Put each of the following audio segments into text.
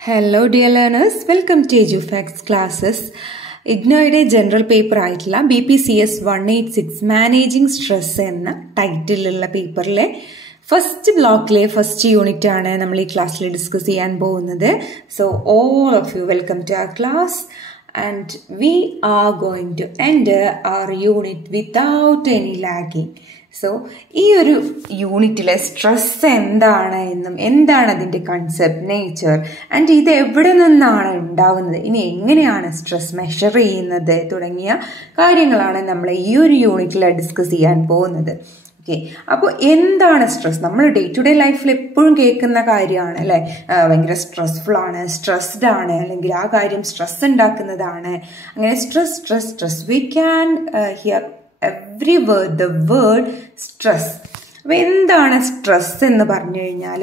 Hello dear learners, welcome to EduFacts classes. ഇഗ്നോയുടെ general paper ആയിട്ടുള്ള BPCS 186 managing stress എന്ന ടൈറ്റിലുള്ള പേപ്പറിലെ ഫസ്റ്റ് ബ്ലോക്കിലെ ഫസ്റ്റ് യൂണിറ്റ് ആണ് നമ്മൾ ഈ ക്ലാസ്സിൽ ഡിസ്കസ് ചെയ്യാൻ പോകുന്നത്. So all of you welcome to our class and we are going to enter our unit without any lagging. So ഈ ഒരു യൂണിറ്റിലെ സ്ട്രെസ് എന്താണ് എന്നും എന്താണ് അതിൻ്റെ കൺസെപ്റ്റ്, നേച്ചർ ആൻഡ് ഇത് എവിടെ നിന്നാണ് ഉണ്ടാവുന്നത്, ഇനി എങ്ങനെയാണ് സ്ട്രെസ് മെഷർ ചെയ്യുന്നത് തുടങ്ങിയ കാര്യങ്ങളാണ് നമ്മൾ ഈ ഒരു യൂണിറ്റിൽ ഡിസ്കസ് ചെയ്യാൻ പോകുന്നത്. ഓക്കെ, അപ്പോൾ എന്താണ് സ്ട്രെസ്? നമ്മൾ ഡേ ടു ഡേ ലൈഫിൽ എപ്പോഴും കേൾക്കുന്ന കാര്യമാണ് അല്ലേ, ഭയങ്കര സ്ട്രെസ്ഫുൾ ആണ്, സ്ട്രെസ്ഡ് ആണ്, അല്ലെങ്കിൽ ആ കാര്യം സ്ട്രെസ് ഉണ്ടാക്കുന്നതാണ്. അങ്ങനെ stress we can hear every word, the word stress. അപ്പോൾ എന്താണ് സ്ട്രെസ് എന്ന് പറഞ്ഞു കഴിഞ്ഞാൽ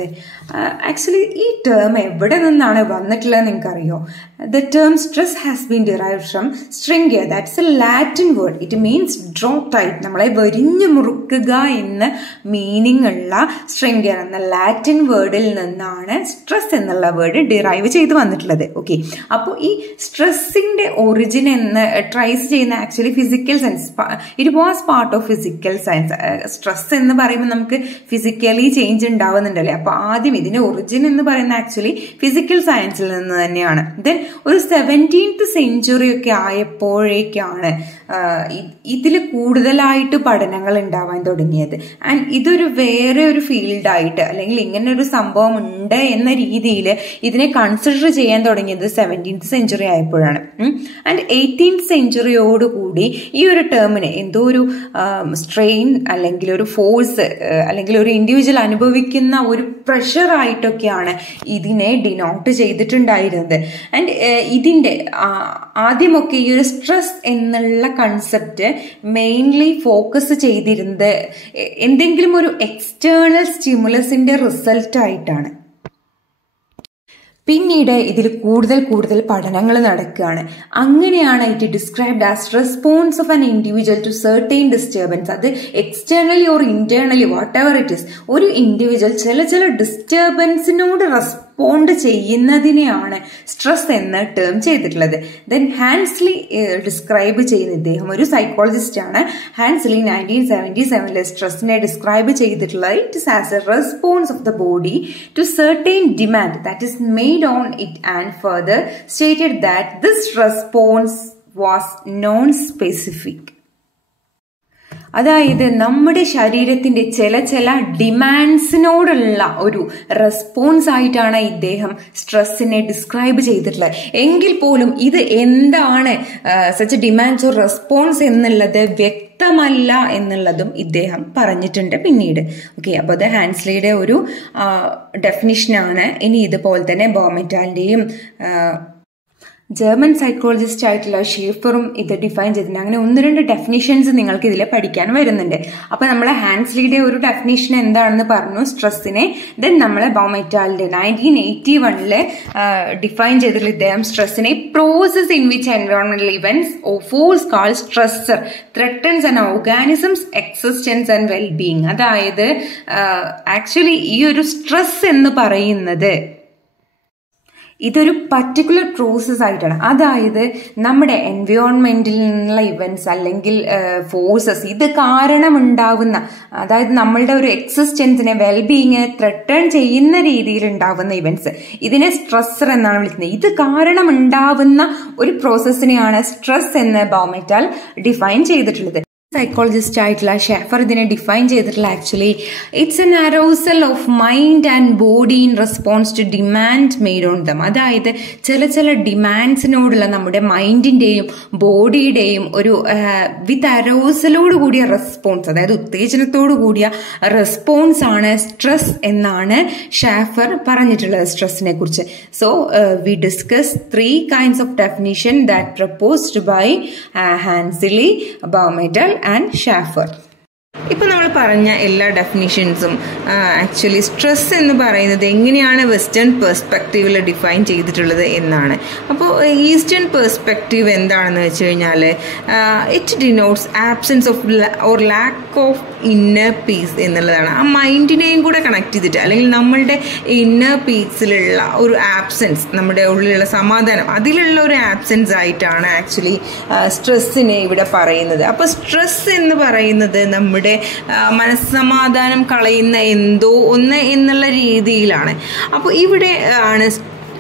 ആക്ച്വലി ഈ ടേം എവിടെ നിന്നാണ് വന്നിട്ടുള്ളത് നിങ്ങൾക്കറിയോ? The term stress has been derived from stringere. That's a Latin word. It means draw tight, നമ്മളെ വരിഞ്ഞു മുറുക്കുക എന്ന മീനിങ് ഉള്ള സ്ട്രിംഗിയർ എന്ന ലാറ്റിൻ വേർഡിൽ നിന്നാണ് സ്ട്രെസ് എന്നുള്ള വേർഡ് ഡിറൈവ് ചെയ്ത് വന്നിട്ടുള്ളത്. ഓക്കെ, അപ്പോൾ ഈ സ്ട്രെസ്സിൻ്റെ ഒറിജിൻ എന്ന് ട്രേസ് ചെയ്യുന്ന actually physical science. It was part of physical science. Stress എന്ന് പറയുമ്പോൾ നമുക്ക് ഫിസിക്കലി ചേഞ്ച് ഉണ്ടാവുന്നുണ്ടല്ലേ, അപ്പോൾ ആദ്യം ഇതിന്റെ ഒറിജിൻ എന്ന് പറയുന്ന ആക്ച്വലി ഫിസിക്കൽ സയൻസിൽ നിന്ന് തന്നെയാണ്. ദെൻ ഒരു 17th സെഞ്ച്വറി ഒക്കെ ആയപ്പോഴേക്കാണ് ഇതിൽ കൂടുതലായിട്ട് പഠനങ്ങൾ ഉണ്ടാവാൻ തുടങ്ങിയത്. ആൻഡ് ഇതൊരു വേറെ ഒരു ഫീൽഡായിട്ട് അല്ലെങ്കിൽ ഇങ്ങനെ ഒരു സംഭവം ഉണ്ട് എന്ന രീതിയിൽ ഇതിനെ കൺസിഡർ ചെയ്യാൻ തുടങ്ങിയത് 17th സെഞ്ച്വറി ആയപ്പോഴാണ്. ആൻഡ് 18th സെഞ്ച്വറിയോടുകൂടി ഈ ഒരു ടേമിന് എന്തോ ഒരു സ്ട്രെയിൻ അല്ലെങ്കിൽ ഒരു ഫോഴ്സ് അല്ലെങ്കിൽ ഒരു ഇൻഡിവിജ്വൽ അനുഭവിക്കുന്ന ഒരു പ്രഷറായിട്ടൊക്കെയാണ് ഇതിനെ ഡിനോട്ട് ചെയ്തിട്ടുണ്ടായിരുന്നത്. ആൻഡ് ഇതിൻ്റെ ആദ്യമൊക്കെ ഈ ഒരു സ്ട്രെസ് എന്നുള്ള കൺസെപ്റ്റ് മെയിൻലി ഫോക്കസ് ചെയ്തിരുന്നത് എന്തെങ്കിലും ഒരു എക്സ്റ്റേണൽ സ്റ്റിമുലസിന്റെ റിസൾട്ട് ആയിട്ടാണ്. പിന്നീട് ഇതിൽ കൂടുതൽ പഠനങ്ങൾ നടക്കുകയാണ്. അങ്ങനെയാണ് it described as response of an individual to certain disturbance. അത് externally or internally whatever it is, ഒരു ഇൻഡിവിജ്വൽ ചില ഡിസ്റ്റർബൻസിനോട് റെസ്പോണ്ട് ചെയ്യുന്നതിനെയാണ് സ്ട്രെസ് എന്ന് ടേം ചെയ്തിട്ടുള്ളത്. ദെൻ ഹാൻസ്ലി ഡിസ്ക്രൈബ് ചെയ്യുന്ന ഇദ്ദേഹം ഒരു സൈക്കോളജിസ്റ്റ് ആണ്. ഹാൻസ്ലി 1977 സ്ട്രെസ്സിനെ ഡിസ്ക്രൈബ് ചെയ്തിട്ടുള്ളത് it is as a response of the body to certain demand that is made on it, and further stated that this response was non-specific. അതായത് നമ്മുടെ ശരീരത്തിന്റെ ചില ഡിമാൻഡ്സിനോടുള്ള ഒരു റെസ്പോൺസ് ആയിട്ടാണ് ഇദ്ദേഹം സ്ട്രെസ്സിനെ ഡിസ്ക്രൈബ് ചെയ്തിട്ടുള്ളത്. എങ്കിൽ പോലും ഇത് എന്താണ് സച്ച് ഡിമാൻഡ്സ് ഓർ റെസ്പോൺസ് എന്നുള്ളത് വ്യക്തമല്ല എന്നുള്ളതും ഇദ്ദേഹം പറഞ്ഞിട്ടുണ്ട് പിന്നീട്. ഓക്കെ, അപ്പോൾ അത് ഹാൻസ്ലിയുടെ ഒരു ഡെഫിനിഷനാണ്. ഇനി ഇതുപോലെ തന്നെ ബോമെറ്റാലിന്റെയും ജർമ്മൻ സൈക്കോളജിസ്റ്റ് ആയിട്ടുള്ള ഷേഫറും ഇത് ഡിഫൈൻ ചെയ്തിട്ടുണ്ട്. അങ്ങനെ 1-2 ഡെഫിനിഷൻസ് നിങ്ങൾക്ക് ഇതിൽ പഠിക്കാൻ വരുന്നുണ്ട്. അപ്പോൾ നമ്മൾ ഹാൻസ്ലിയുടെ ഒരു ഡെഫിനിഷൻ എന്താണെന്ന് പറഞ്ഞു സ്ട്രെസ്സിനെ. ദെൻ നമ്മൾ ബോമെറ്റാലിന്റെ 1981 ഡിഫൈൻ ചെയ്തിട്ടുള്ള ഇദ്ദേഹം സ്ട്രെസ്സിനെ പ്രോസസ് ഇൻ വിച്ച് എൻവയോൺമെന്റൽ events or force called stressor threatens an organism's existence and wellbeing. അതായത് ആക്ച്വലി ഈ ഒരു സ്ട്രെസ് എന്ന് പറയുന്നത് ഇതൊരു പർട്ടിക്കുലർ പ്രോസസ് ആയിട്ടാണ്. അതായത് നമ്മുടെ എൻവയോൺമെന്റിൽ നിന്നുള്ള ഇവന്റ്സ് അല്ലെങ്കിൽ ഫോഴ്സസ് ഇത് കാരണമുണ്ടാവുന്ന, അതായത് നമ്മളുടെ ഒരു എക്സിസ്റ്റൻസിനെ വെൽബീയിങ്ങിനെ ത്രെട്ടൺ ചെയ്യുന്ന രീതിയിൽ ഉണ്ടാവുന്ന ഇവന്റ്സ്, ഇതിനെ സ്ട്രെസ്സർ എന്നാണ് വിളിക്കുന്നത്. ഇത് കാരണമുണ്ടാവുന്ന ഒരു പ്രോസസ്സിനെയാണ് സ്ട്രെസ് എന്ന് ബോമെറ്റാൽ ഡിഫൈൻ ചെയ്തിട്ടുള്ളത്. സൈക്കോളജിസ്റ്റ് ആയിട്ടുള്ള ഷെഫർ ഇതിനെ ഡിഫൈൻ ചെയ്തിട്ടുള്ള actually it's an arousal of mind and body in response to demand made on them. അതായത് ചില ഡിമാൻഡ്സിനോടുള്ള നമ്മുടെ മൈൻഡിന്റെയും ബോഡിയുടെയും ഒരു വിത്ത് അറോസലോട് കൂടിയ റെസ്പോൺസ്, അതായത് ഉത്തേജനത്തോടു കൂടിയ റെസ്പോൺസ് ആണ് സ്ട്രെസ് എന്നാണ് ഷെഫർ പറഞ്ഞിട്ടുള്ളത് സ്ട്രെസ്സിനെ കുറിച്ച്. So we discuss 3 kinds of definition that proposed by Hansli, Baumetal and Schafer. ഇപ്പം നമ്മൾ പറഞ്ഞ എല്ലാ ഡെഫിനിഷൻസും ആക്ച്വലി സ്ട്രെസ് എന്ന് പറയുന്നത് എങ്ങനെയാണ് വെസ്റ്റേൺ പെർസ്പെക്റ്റീവിൽ ഡിഫൈൻ ചെയ്തിട്ടുള്ളത് എന്നാണ്. അപ്പോൾ ഈസ്റ്റേൺ പെർസ്പെക്റ്റീവ് എന്താണെന്ന് വെച്ച് കഴിഞ്ഞാൽ it denotes absence of or lack of inner piece എന്നുള്ളതാണ്. ആ മൈൻഡിനെയും കൂടെ കണക്ട് ചെയ്തിട്ട്, അല്ലെങ്കിൽ നമ്മളുടെ ഇന്നർ പീസിലുള്ള ഒരു ആബ്സെൻസ്, നമ്മുടെ ഉള്ളിലുള്ള സമാധാനം, അതിലുള്ള ഒരു ആബ്സെൻസ് ആയിട്ടാണ് ആക്ച്വലി സ്ട്രെസ്സിനെ ഇവിടെ പറയുന്നത്. അപ്പോൾ സ്ട്രെസ് എന്ന് പറയുന്നത് നമ്മുടെ മനസ്സമാധാനം കളയുന്ന എന്തോ ഒന്ന് എന്നുള്ള രീതിയിലാണ്. അപ്പോൾ ഇവിടെ ആണ്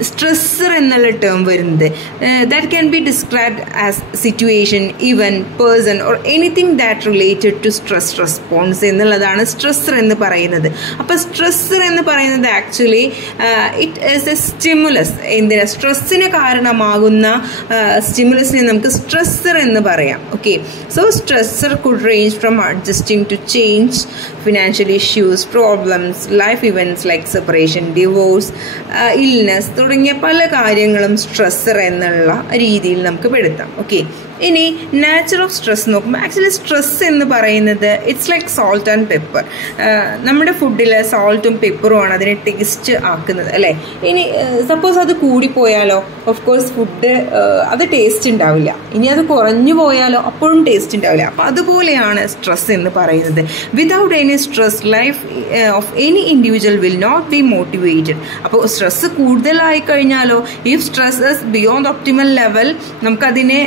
സ്ട്രെസ്സർ എന്നുള്ള ടേം വരുന്നത്. That can be described as situation, event, person or anything that related to stress response എന്നുള്ളതാണ് സ്ട്രെസ്സർ എന്ന് പറയുന്നത്. അപ്പോൾ സ്ട്രെസ്സർ എന്ന് പറയുന്നത് actually it is a stimulus. എന്തിനാ സ്ട്രെസ്സിന് കാരണമാകുന്ന സ്റ്റിമുലസിനെ നമുക്ക് സ്ട്രെസ്സർ എന്ന് പറയാം. Okay, so stressor could range from adjusting to change, financial issues, problems, life events like separation, divorce, illness തുടങ്ങിയ പല കാര്യങ്ങളും സ്ട്രെസ്സർ എന്നുള്ള രീതിയിൽ നമുക്ക് പെടുത്താം. ഓക്കെ, ഇനി നാച്ചർ ഓഫ് സ്ട്രെസ് നോക്കുമ്പോൾ ആക്ച്വലി സ്ട്രെസ് എന്ന് പറയുന്നത് it's like salt and pepper. നമ്മുടെ ഫുഡിൽ സോൾട്ടും പെപ്പറുമാണ് അതിനെ ടേസ്റ്റ് ആക്കുന്നത്, അല്ലേ? ഇനി സപ്പോസ് അത് കൂടിപ്പോയാലോ, ഓഫ് കോഴ്സ് ഫുഡ് അത് ടേസ്റ്റ് ഉണ്ടാവില്ല. ഇനി അത് കുറഞ്ഞു പോയാലോ, അപ്പോഴും ടേസ്റ്റ് ഉണ്ടാവില്ല. അപ്പോൾ അതുപോലെയാണ് സ്ട്രെസ് എന്ന് പറയുന്നത്. Without any stress life of any individual will not be motivated. അപ്പോൾ സ്ട്രെസ് കൂടുതലായി കഴിഞ്ഞാലോ, if stress is beyond optimal level, നമുക്കതിനെ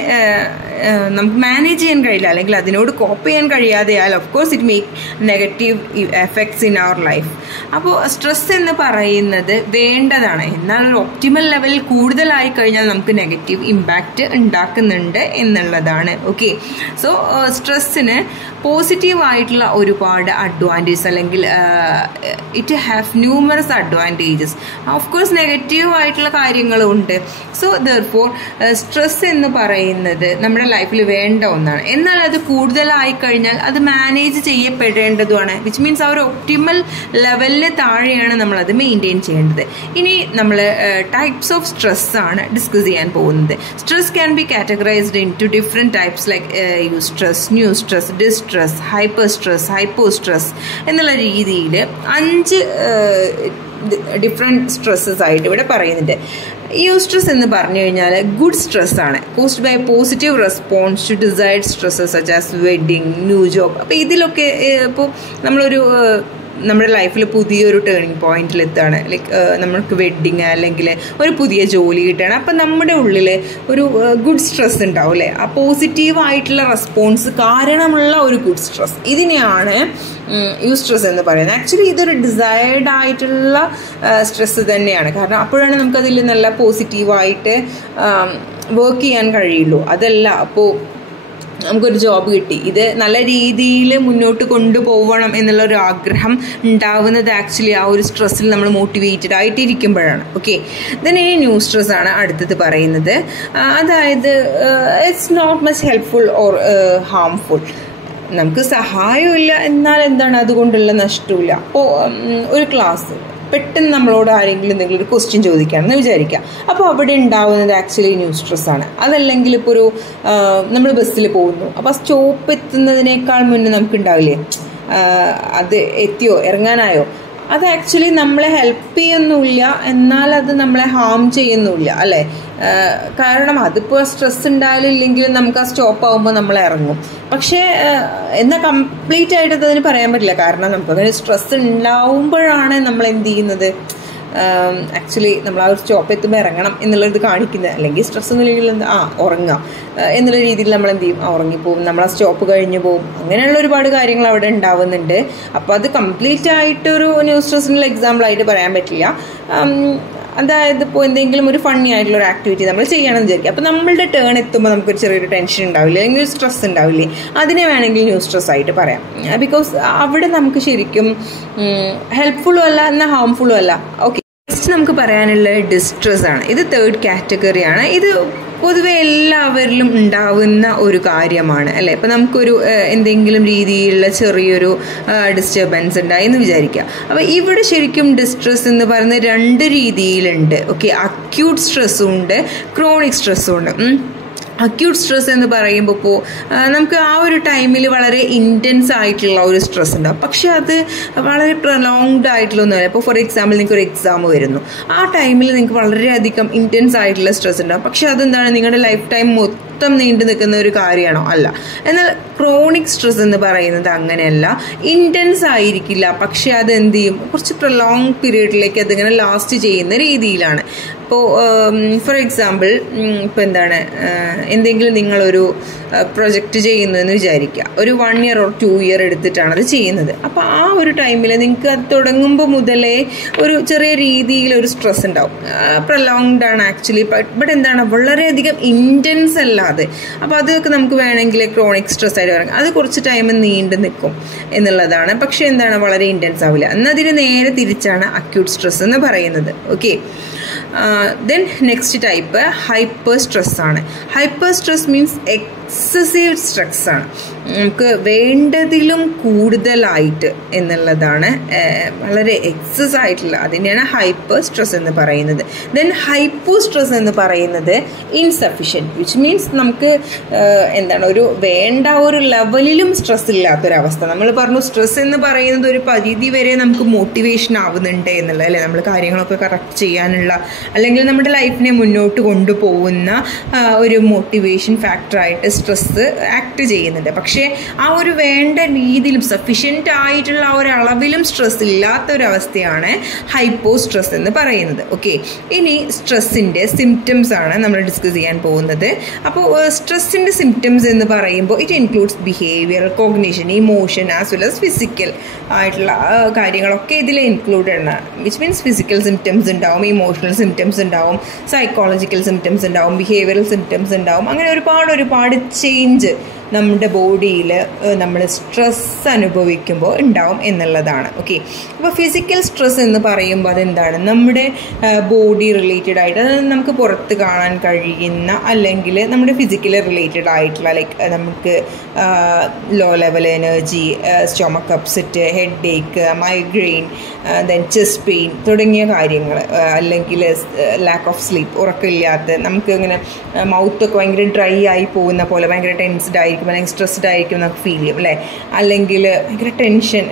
നമുക്ക് മാനേജ് ചെയ്യാൻ കഴിയില്ല, അല്ലെങ്കിൽ അതിനോട് കോപ്പ് ചെയ്യാൻ കഴിയാതെയാൽ of course it make negative effects in our life. അപ്പോൾ സ്ട്രെസ് എന്ന് പറയുന്നത് വേണ്ടതാണ്, എന്നാൽ ഒരു ഒപ്റ്റിമൽ ലെവലിൽ കൂടുതലായി കഴിഞ്ഞാൽ നമുക്ക് നെഗറ്റീവ് ഇമ്പാക്റ്റ് ഉണ്ടാക്കുന്നുണ്ട് എന്നുള്ളതാണ്. ഓക്കെ, സോ സ്ട്രെസ്സിന് പോസിറ്റീവ് ആയിട്ടുള്ള ഒരുപാട് അഡ്വാൻറ്റേജസ്, അല്ലെങ്കിൽ it have numerous advantages. Of course negative ആയിട്ടുള്ള കാര്യങ്ങളും ഉണ്ട്. സോ ദെർഫോർ സ്ട്രെസ് എന്ന് പറയുന്നത് നമ്മുടെ ലൈഫിൽ വേണ്ട ഒന്നാണ്, എന്നാൽ അത് കൂടുതലായി കഴിഞ്ഞാൽ അത് മാനേജ് ചെയ്യപ്പെടേണ്ടതുമാണ്. വിച്ച് മീൻസ് ആ ഒരു ഒപ്റ്റിമൽ ലെവലിന് താഴെയാണ് നമ്മളത് മെയിൻറ്റെയിൻ ചെയ്യേണ്ടത്. ഇനി നമ്മൾ ടൈപ്സ് ഓഫ് സ്ട്രെസ് ആണ് ഡിസ്കസ് ചെയ്യാൻ പോകുന്നത്. Stress can be categorised in two different types like eustress, neustress, distress, hyper stress, hypo stress എന്നുള്ള രീതിയിൽ 5 ഡിഫറെൻറ്റ് സ്ട്രെസ്സസ് ആയിട്ട് ഇവിടെ പറയുന്നുണ്ട്. യൂസ്ട്രെസ് എന്ന് പറഞ്ഞു കഴിഞ്ഞാൽ ഗുഡ് സ്ട്രെസ് ആണ്, caused by positive response to desired stresses such as wedding, new job. അപ്പോൾ ഇതിലൊക്കെ ഇപ്പോൾ നമ്മളൊരു നമ്മുടെ ലൈഫിൽ പുതിയൊരു ടേണിംഗ് പോയിന്റിലെത്താണ്, ലൈക്ക് നമ്മൾക്ക് വെഡ്ഡിങ് അല്ലെങ്കിൽ ഒരു പുതിയ ജോലി കിട്ടുകയാണ്. അപ്പം നമ്മുടെ ഉള്ളിൽ ഒരു ഗുഡ് സ്ട്രെസ് ഉണ്ടാവും, അല്ലേ? ആ പോസിറ്റീവായിട്ടുള്ള റെസ്പോൺസ് കാരണമുള്ള ഒരു ഗുഡ് സ്ട്രെസ്, ഇതിനെയാണ് യൂസ്ട്രെസ് എന്ന് പറയുന്നത്. ആക്ച്വലി ഇതൊരു ഡിസൈർഡ് ആയിട്ടുള്ള സ്ട്രെസ് തന്നെയാണ്, കാരണം അപ്പോഴാണ് നമുക്കതിൽ നല്ല പോസിറ്റീവായിട്ട് വർക്ക് ചെയ്യാൻ കഴിയുള്ളൂ. അതല്ല അപ്പോൾ നമുക്കൊരു ജോബ് കിട്ടി, ഇത് നല്ല രീതിയിൽ മുന്നോട്ട് കൊണ്ടുപോകണം എന്നുള്ളൊരു ആഗ്രഹം ഉണ്ടാവുന്നത് ആക്ച്വലി ആ ഒരു സ്ട്രെസ്സിൽ നമ്മൾ മോട്ടിവേറ്റഡ് ആയിട്ടിരിക്കുമ്പോഴാണ്. ഓക്കെ, ദെൻ ഇനി ന്യൂ സ്ട്രെസ് ആണ് അടുത്തത് പറയുന്നത്. അതായത് it's not much helpful or harmful. നമുക്ക് സഹായമില്ല, എന്നാൽ എന്താണ് അതുകൊണ്ടുള്ള നഷ്ടമില്ല. അപ്പോൾ ഒരു ക്ലാസ് പെട്ടെന്ന് നമ്മളോട് ആരെങ്കിലും എന്തെങ്കിലും ഒരു ക്വസ്റ്റ്യൻ ചോദിക്കുകയാണെന്ന് വിചാരിക്കുക. അപ്പോൾ അവിടെ ഉണ്ടാവുന്നത് ആക്ച്വലി ന്യൂ സ്ട്രെസ് ആണ്. അതല്ലെങ്കിൽ ഇപ്പോൾ ഒരു നമ്മൾ ബസ്സിൽ പോകുന്നു, അപ്പോൾ ആ സ്റ്റോപ്പ് എത്തുന്നതിനേക്കാൾ മുന്നേ നമുക്ക് ഉണ്ടാവില്ലേ, അത് എത്തിയോ, ഇറങ്ങാനായോ, അത് ആക്ച്വലി നമ്മളെ ഹെൽപ്പ് ചെയ്യുന്നില്ല, എന്നാൽ അത് നമ്മളെ ഹാം ചെയ്യുന്നില്ല, അല്ലേ? കാരണം അതിപ്പോൾ സ്ട്രെസ് ഉണ്ടാവില്ലെങ്കിലും നമുക്ക് ആ സ്റ്റോപ്പ് ആകുമ്പോൾ നമ്മൾ ഇറങ്ങും. പക്ഷേ എന്നാൽ കംപ്ലീറ്റ് ആയിട്ട് അതിന് പറയാൻ പറ്റില്ല, കാരണം നമുക്കങ്ങനെ സ്ട്രെസ് ഉണ്ടാവുമ്പോഴാണ് നമ്മൾ എന്ത് ചെയ്യുന്നത്, ആക്ച്വലി നമ്മൾ ആ ഒരു സ്റ്റോപ്പ് എത്തുമ്പോൾ ഇറങ്ങണം എന്നുള്ളത് കാണിക്കുന്നത്. അല്ലെങ്കിൽ സ്ട്രെസ് ഒന്നും ഇല്ലെങ്കിൽ ഉറങ്ങാം എന്നുള്ള രീതിയിൽ നമ്മൾ എന്ത് ചെയ്യും, ഉറങ്ങിപ്പോവും, നമ്മൾ ആ സ്റ്റോപ്പ് കഴിഞ്ഞു പോവും. അങ്ങനെയുള്ള ഒരുപാട് കാര്യങ്ങൾ അവിടെ ഉണ്ടാവുന്നുണ്ട്. അപ്പോൾ അത് കംപ്ലീറ്റ് ആയിട്ടൊരു ന്യൂ സ്ട്രെസ്സിനുള്ള എക്സാമ്പിളായിട്ട് പറയാൻ പറ്റില്ല. അതായത് ഇപ്പോൾ എന്തെങ്കിലും ഒരു ഫണ്ണി ആയിട്ടുള്ള ഒരു ആക്ടിവിറ്റി നമ്മൾ ചെയ്യണമെന്ന് വിചാരിക്കുക. അപ്പോൾ നമ്മളുടെ ടേൺ എത്തുമ്പോൾ നമുക്കൊരു ചെറിയൊരു ടെൻഷൻ ഉണ്ടാവില്ലേ, അല്ലെങ്കിൽ ഒരു സ്ട്രെസ് ഉണ്ടാവില്ലേ, അതിനെ വേണമെങ്കിൽ ന്യൂ സ്ട്രെസ് ആയിട്ട് പറയാം. ബിക്കോസ് അവിടെ നമുക്ക് ശരിക്കും ഹെൽപ്ഫുള്ളും അല്ല എന്നാൽ ഹാംഫുള്ളും അല്ല. ഓക്കെ, നെക്സ്റ്റ് നമുക്ക് പറയാനുള്ള ഡിസ്ട്രെസ് ആണ്. ഇത് 3rd കാറ്റഗറിയാണ്. ഇത് പൊതുവെ എല്ലാവരിലും ഉണ്ടാവുന്ന ഒരു കാര്യമാണ്, അല്ലേ? ഇപ്പം നമുക്കൊരു എന്തെങ്കിലും രീതിയിലുള്ള ചെറിയൊരു ഡിസ്റ്റർബൻസ് ഉണ്ടായി എന്ന് വിചാരിക്കുക. അപ്പോൾ ഇവിടെ ശരിക്കും ഡിസ്ട്രെസ് എന്ന് പറയുന്നത് 2 രീതിയിലുണ്ട്. ഓക്കെ, അക്യൂട്ട് സ്ട്രെസ്സും ഉണ്ട്, ക്രോണിക് സ്ട്രെസ്സും ഉണ്ട്. അക്യൂട്ട് സ്ട്രെസ് എന്ന് പറയുമ്പോൾ ഇപ്പോൾ നമുക്ക് ആ ഒരു ടൈമിൽ വളരെ ഇൻറ്റൻസ് ആയിട്ടുള്ള ഒരു സ്ട്രെസ് ഉണ്ടാവും, പക്ഷെ അത് വളരെ പ്രൊലോങ്ഡ് ആയിട്ടുള്ളൊന്നുമല്ല. ഇപ്പോൾ ഫോർ എക്സാമ്പിൾ നിങ്ങൾക്ക് ഒരു എക്സാം വരുന്നു, ആ ടൈമിൽ നിങ്ങൾക്ക് വളരെയധികം ഇൻറ്റൻസ് ആയിട്ടുള്ള സ്ട്രെസ് ഉണ്ടാവും, പക്ഷെ അതെന്താണ് നിങ്ങളുടെ ലൈഫ് ടൈം മൊത്തം നീണ്ടു നിൽക്കുന്ന ഒരു കാര്യമാണോ? അല്ല. എന്നാൽ ക്രോണിക് സ്ട്രെസ് എന്ന് പറയുന്നത് അങ്ങനെയല്ല, ഇൻറ്റൻസ് ആയിരിക്കില്ല, പക്ഷെ അത് എന്ത് ചെയ്യും, കുറച്ച് പ്രൊലോങ് പീരീഡിലേക്ക് അതിങ്ങനെ ലാസ്റ്റ് ചെയ്യുന്ന രീതിയിലാണ്. ഇപ്പോൾ ഫോർ എക്സാമ്പിൾ ഇപ്പോൾ എന്താണ്, എന്തെങ്കിലും നിങ്ങളൊരു പ്രൊജക്റ്റ് ചെയ്യുന്നു എന്ന് വിചാരിക്കുക, ഒരു 1 year or 2 year എടുത്തിട്ടാണ് അത് ചെയ്യുന്നത്. അപ്പോൾ ആ ഒരു ടൈമിൽ നിങ്ങൾക്ക് അത് തുടങ്ങുമ്പോൾ മുതലേ ഒരു ചെറിയ രീതിയിൽ ഒരു സ്ട്രെസ് ഉണ്ടാവും. പ്രൊലോങ്ഡ് ആണ് ആക്ച്വലി, ബട്ട് എന്താണ്, വളരെയധികം ഇൻറ്റൻസ് അല്ലാതെ. അപ്പോൾ അതൊക്കെ നമുക്ക് വേണമെങ്കിൽ ക്രോണിക് സ്ട്രെസ് ആയിട്ട് പറയാം. അത് കുറച്ച് ടൈം നീണ്ടു നിൽക്കും എന്നുള്ളതാണ്. പക്ഷെ എന്താണ്, വളരെ ഇൻറ്റൻസ് ആവില്ല. എന്നതിന് നേരെ തിരിച്ചാണ് അക്യൂട്ട് സ്ട്രെസ് എന്ന് പറയുന്നത്. Okay. Then next type hyper stress ആണ്. Hyper stress means excessive stress ആണ്, നമുക്ക് വേണ്ടതിലും കൂടുതലായിട്ട് എന്നുള്ളതാണ്, വളരെ എക്സസ് ആയിട്ടുള്ള, അതിനെയാണ് ഹൈപ്പർ സ്ട്രെസ് എന്ന് പറയുന്നത്. ദെൻ ഹൈപ്പോ സ്ട്രെസ് എന്ന് പറയുന്നത് ഇൻസഫിഷ്യൻറ്റ്, വിച്ച് മീൻസ് നമുക്ക് എന്താണ്, ഒരു വേണ്ട ഒരു ലെവലിലും സ്ട്രെസ് ഇല്ലാത്തൊരവസ്ഥ. നമ്മൾ പറഞ്ഞു സ്ട്രെസ് എന്ന് പറയുന്നത് ഒരു പരിധി വരെ നമുക്ക് മോട്ടിവേഷൻ ആവുന്നുണ്ട് എന്നുള്ളത്, അല്ലേ, നമ്മൾ കാര്യങ്ങളൊക്കെ കറക്റ്റ് ചെയ്യാനുള്ള, അല്ലെങ്കിൽ നമ്മുടെ ലൈഫിനെ മുന്നോട്ട് കൊണ്ടുപോകുന്ന ഒരു മോട്ടിവേഷൻ ഫാക്ടറായിട്ട് സ്ട്രെസ് ആക്ട് ചെയ്യുന്നുണ്ട്. പക്ഷേ ആ ഒരു വേണ്ട രീതിയിലും സഫിഷ്യൻ്റ് ആയിട്ടുള്ള ആ ഒരു അളവിലും സ്ട്രെസ് ഇല്ലാത്ത ഒരു അവസ്ഥയാണ് ഹൈപ്പോ സ്ട്രെസ് എന്ന് പറയുന്നത്. ഓക്കെ. ഇനി സ്ട്രെസ്സിൻ്റെ സിംറ്റംസ് ആണ് നമ്മൾ ഡിസ്കസ് ചെയ്യാൻ പോകുന്നത്. അപ്പോൾ സ്ട്രെസ്സിൻ്റെ സിംറ്റംസ് എന്ന് പറയുമ്പോൾ it includes behaviour, cognition, emotion as well as physical ആയിട്ടുള്ള കാര്യങ്ങളൊക്കെ ഇതിൽ ഇൻക്ലൂഡഡ് ആണ്. വിച്ച് മീൻസ് ഫിസിക്കൽ സിംറ്റംസ് ഉണ്ടാവും, ഇമോഷണൽ സിംറ്റംസ് ഉണ്ടാവും, സൈക്കോളജിക്കൽ സിംറ്റംസ് ഉണ്ടാവും, ബിഹേവിയറൽ സിംറ്റംസ് ഉണ്ടാവും. അങ്ങനെ ഒരുപാട് ചേഞ്ച് നമ്മുടെ ബോഡിയിൽ നമ്മൾ സ്ട്രെസ് അനുഭവിക്കുമ്പോൾ ഉണ്ടാവും എന്നുള്ളതാണ്. ഓക്കെ. അപ്പോൾ ഫിസിക്കൽ സ്ട്രെസ് എന്ന് പറയുമ്പോൾ അതെന്താണ്, നമ്മുടെ ബോഡി റിലേറ്റഡ് ആയിട്ട്, അതായത് നമുക്ക് പുറത്ത് കാണാൻ കഴിയുന്ന, അല്ലെങ്കിൽ നമ്മുടെ ഫിസിക്കലി റിലേറ്റഡ് ആയിട്ടുള്ള, ലൈക്ക് നമുക്ക് low level energy, stomach upset, headache, migraine, then chest pain തുടങ്ങിയ കാര്യങ്ങൾ, അല്ലെങ്കിൽ ലാക്ക് ഓഫ് സ്ലീപ്പ്, ഉറക്കമില്ലാത്ത, നമുക്ക് ഇങ്ങനെ മൗത്തൊക്കെ ഭയങ്കര ഡ്രൈ ആയി പോകുന്ന പോലെ, ഭയങ്കര ടെൻസ്ഡ് ആയിരിക്കും, അല്ലെങ്കിൽ സ്ട്രെസ്ഡ് ആയിരിക്കും നമുക്ക് ഫീൽ ചെയ്യും, അല്ലേ, അല്ലെങ്കിൽ ഭയങ്കര ടെൻഷൻ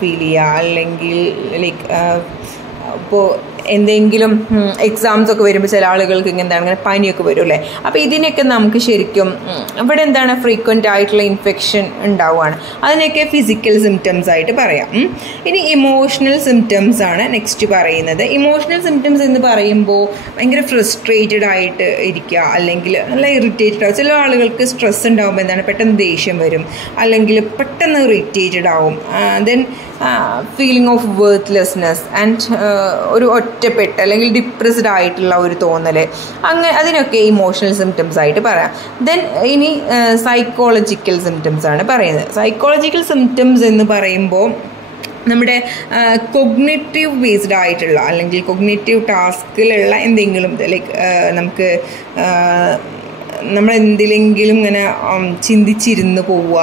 ഫീൽ ചെയ്യുക, അല്ലെങ്കിൽ ലൈക്ക് ഇപ്പോൾ എന്തെങ്കിലും എക്സാംസ് ഒക്കെ വരുമ്പോൾ ചില ആളുകൾക്ക് എന്താണ്, ഇങ്ങനെ പനിയൊക്കെ വരും, അല്ലേ. അപ്പോൾ ഇതിനൊക്കെ നമുക്ക് ശരിക്കും ഇവിടെ എന്താണ്, ഫ്രീക്വൻ്റ് ആയിട്ടുള്ള ഇൻഫെക്ഷൻ ഉണ്ടാവുകയാണ്. അതിനൊക്കെ ഫിസിക്കൽ സിംറ്റംസ് ആയിട്ട് പറയാം. ഇനി ഇമോഷണൽ സിംറ്റംസ് ആണ് നെക്സ്റ്റ് പറയുന്നത്. ഇമോഷണൽ സിംറ്റംസ് എന്ന് പറയുമ്പോൾ ഭയങ്കര ഫ്രസ്ട്രേറ്റഡ് ആയിട്ട് ഇരിക്കുക, അല്ലെങ്കിൽ നല്ല ഇറിറ്റേറ്റഡ് ആവും. ചില ആളുകൾക്ക് സ്ട്രെസ് ഉണ്ടാകുമ്പോൾ എന്താണ്, പെട്ടെന്ന് ദേഷ്യം വരും, അല്ലെങ്കിൽ പെട്ടെന്ന് ഇറിറ്റേറ്റഡ് ആവും. Then feeling of worthlessness and ഒരു ഒറ്റപ്പെട്ട് അല്ലെങ്കിൽ ഡിപ്രസ്ഡ് ആയിട്ടുള്ള ഒരു തോന്നൽ, അങ്ങനെ അതിനൊക്കെ ഇമോഷണൽ സിംറ്റംസ് ആയിട്ട് പറയാം. ദെൻ ഇനി സൈക്കോളജിക്കൽ സിംറ്റംസ് ആണ് പറയുന്നത്. സൈക്കോളജിക്കൽ സിംറ്റംസ് എന്ന് പറയുമ്പോൾ നമ്മുടെ കൊഗ്നേറ്റീവ് ബേസ്ഡ് ആയിട്ടുള്ള, അല്ലെങ്കിൽ കൊഗ്നേറ്റീവ് ടാസ്കിലുള്ള എന്തെങ്കിലും, ലൈക്ക് നമുക്ക് നമ്മളെന്തിലെങ്കിലും ഇങ്ങനെ ചിന്തിച്ചിരുന്ന് പോവുക,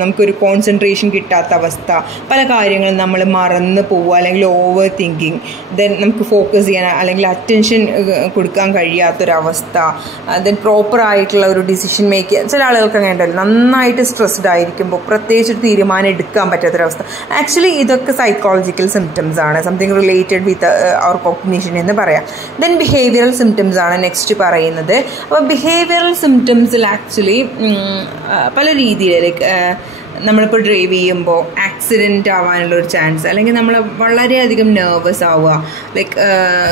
നമുക്കൊരു കോൺസെൻട്രേഷൻ കിട്ടാത്ത അവസ്ഥ, പല കാര്യങ്ങളും നമ്മൾ മറന്ന് പോവുക, അല്ലെങ്കിൽ ഓവർ തിങ്കിങ്, ദെൻ നമുക്ക് ഫോക്കസ് ചെയ്യാൻ അല്ലെങ്കിൽ അറ്റൻഷൻ കൊടുക്കാൻ കഴിയാത്തൊരവസ്ഥ, ദെൻ പ്രോപ്പറായിട്ടുള്ള ഒരു ഡിസിഷൻ മേക്ക്. ചില ആളുകൾക്ക് അങ്ങനെ ഉണ്ടല്ലോ, നന്നായിട്ട് സ്ട്രെസ്ഡ് ആയിരിക്കുമ്പോൾ പ്രത്യേകിച്ച് തീരുമാനം എടുക്കാൻ പറ്റാത്തൊരവസ്ഥ. ആക്ച്വലി ഇതൊക്കെ സൈക്കോളജിക്കൽ സിംറ്റംസ് ആണ്, something related with our cognition എന്ന് പറയാം. ദെൻ ബിഹേവിയറൽ സിംറ്റംസ് ആണ് നെക്സ്റ്റ് പറയുന്നത്. അപ്പോൾ ബിഹേവിയറൽ സിംറ്റംസിൽ ആക്ച്വലി പല രീതിയിൽ, ലൈക്ക് നമ്മളിപ്പോൾ ഡ്രൈവ് ചെയ്യുമ്പോൾ ആക്സിഡൻറ്റ് ആവാനുള്ളൊരു ചാൻസ്, അല്ലെങ്കിൽ നമ്മൾ വളരെയധികം നെർവസ് ആവുക, ലൈക്ക്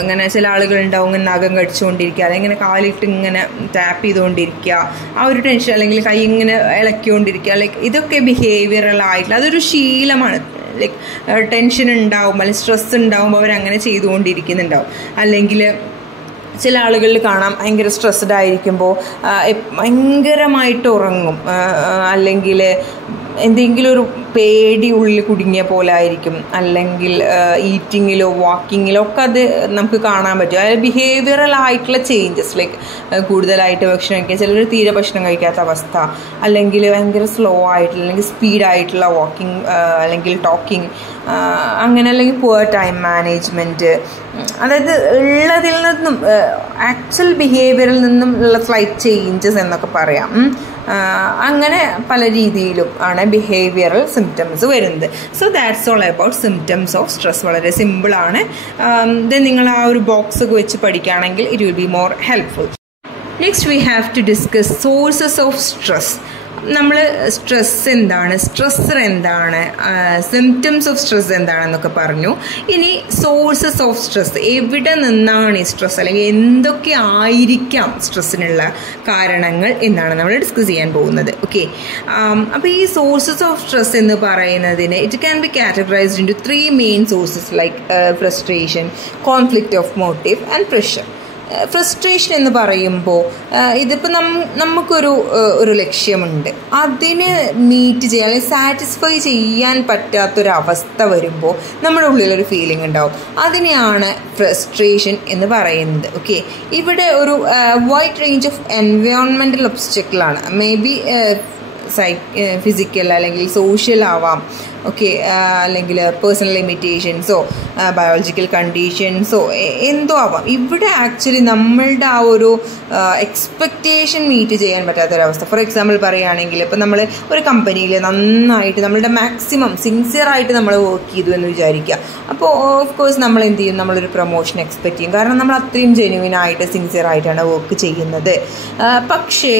ഇങ്ങനെ ചില ആളുകളുണ്ടാവും ഇങ്ങനെ നഖം കടിച്ചുകൊണ്ടിരിക്കുക, അല്ലെങ്കിൽ ഇങ്ങനെ കാലിട്ട് ഇങ്ങനെ ടാപ്പ് ചെയ്തുകൊണ്ടിരിക്കുക, ആ ഒരു ടെൻഷൻ, അല്ലെങ്കിൽ കൈ ഇങ്ങനെ ഇളക്കിക്കൊണ്ടിരിക്കുക, ലൈക്ക് ഇതൊക്കെ ബിഹേവിയറൽ ആയിട്ടുള്ള അതൊരു ശീലമാണ്. ലൈക്ക് ടെൻഷൻ ഉണ്ടാവും, അല്ലെങ്കിൽ സ്ട്രെസ് ഉണ്ടാവുമ്പോൾ അവരങ്ങനെ ചെയ്തുകൊണ്ടിരിക്കുന്നുണ്ടാവും. അല്ലെങ്കിൽ ചില ആളുകളിൽ കാണാം ഭയങ്കര സ്ട്രെസ്ഡ് ആയിരിക്കുമ്പോൾ ഭയങ്കരമായിട്ട് ഉറങ്ങും, അല്ലെങ്കിൽ എന്തെങ്കിലും ഒരു പേടി ഉള്ളിൽ കുടുങ്ങിയ പോലെ ആയിരിക്കും, അല്ലെങ്കിൽ ഈറ്റിങ്ങിലോ വാക്കിങ്ങിലോ ഒക്കെ അത് നമുക്ക് കാണാൻ പറ്റും. അതായത് ബിഹേവിയറൽ ആയിട്ടുള്ള ചേഞ്ചസ്, ലൈക്ക് കൂടുതലായിട്ട് ഭക്ഷണം കഴിക്കുക, ചിലർ തീരെ ഭക്ഷണം കഴിക്കാത്ത അവസ്ഥ, അല്ലെങ്കിൽ ഭയങ്കര സ്ലോ ആയിട്ടുള്ള അല്ലെങ്കിൽ സ്പീഡായിട്ടുള്ള വാക്കിംഗ് അല്ലെങ്കിൽ ടോക്കിംഗ്, അങ്ങനെ, അല്ലെങ്കിൽ പുവർ ടൈം മാനേജ്മെൻറ്റ്, അതായത് ഉള്ളതിൽ നിന്നും ആക്ച്വൽ ബിഹേവിയറിൽ നിന്നും ഉള്ള സ്ലൈറ്റ് ചേഞ്ചസ് എന്നൊക്കെ പറയാം. അങ്ങനെ പല രീതിയിലും ആണ് ബിഹേവിയറൽ സിംറ്റംസ് വരുന്നത്. So that's all about symptoms of stress. വളരെ സിമ്പിളാണ്. ദെൻ നിങ്ങൾ ആ ഒരു ബോക്സ് ഒക്കെ വെച്ച് പഠിക്കുകയാണെങ്കിൽ it will be more helpful. Next we have to discuss sources of stress. നമ്മൾ സ്ട്രെസ് എന്താണ്, സ്ട്രെസ്സർ എന്താണ്, സിംറ്റംസ് ഓഫ് സ്ട്രെസ് എന്താണെന്നൊക്കെ പറഞ്ഞു. ഇനി സോഴ്സസ് ഓഫ് സ്ട്രെസ്, എവിടെ നിന്നാണ് ഈ സ്ട്രെസ് അല്ലെങ്കിൽ എന്തൊക്കെ ആയിരിക്കാം സ്ട്രെസ്സിനുള്ള കാരണങ്ങൾ എന്നാണ് നമ്മൾ ഡിസ്കസ് ചെയ്യാൻ പോകുന്നത്. ഓക്കെ, അപ്പോൾ ഈ സോഴ്സസ് ഓഫ് സ്ട്രെസ് എന്ന് പറയുന്നതിന് it can be categorised in to 3 main sources like frustration, conflict of motive and pressure. Frustration എന്ന് പറയുമ്പോൾ ഇതിപ്പോൾ നമുക്കൊരു ലക്ഷ്യമുണ്ട്, അതിന് മീറ്റ് ചെയ്യാൻ അല്ലെങ്കിൽ സാറ്റിസ്ഫൈ ചെയ്യാൻ പറ്റാത്തൊരവസ്ഥ വരുമ്പോൾ നമ്മുടെ ഉള്ളിലൊരു ഫീലിംഗ് ഉണ്ടാവും. അതിനെയാണ് ഫ്രസ്ട്രേഷൻ എന്ന് പറയുന്നത്. ഓക്കെ, ഇവിടെ ഒരു വൈഡ് റേഞ്ച് ഓഫ് എൻവയോൺമെൻറ്റൽ ഒബ്സ്റ്റക്കിളാണ്. മേ ബി ഫിസിക്കൽ അല്ലെങ്കിൽ സോഷ്യൽ ആവാം, ഓക്കെ, അല്ലെങ്കിൽ പേഴ്സണൽ ലിമിറ്റേഷൻസോ ബയോളജിക്കൽ കണ്ടീഷൻസോ എന്തോ ആവാം. ഇവിടെ ആക്ച്വലി നമ്മളുടെ ആ ഒരു എക്സ്പെക്റ്റേഷൻ മീറ്റ് ചെയ്യാൻ പറ്റാത്തൊരവസ്ഥ. ഫോർ എക്സാമ്പിൾ പറയുകയാണെങ്കിൽ ഇപ്പോൾ നമ്മൾ ഒരു കമ്പനിയിൽ നന്നായിട്ട് നമ്മളുടെ മാക്സിമം സിൻസിയറായിട്ട് നമ്മൾ വർക്ക് ചെയ്തു എന്ന് വിചാരിക്കുക. അപ്പോൾ ഓഫ് കോഴ്സ് നമ്മൾ എന്ത് ചെയ്യും, നമ്മളൊരു പ്രൊമോഷൻ എക്സ്പെക്റ്റ് ചെയ്യും. കാരണം നമ്മൾ അത്രയും ജെന്യുവിനായിട്ട് സിൻസിയറായിട്ടാണ് വർക്ക് ചെയ്യുന്നത്. പക്ഷേ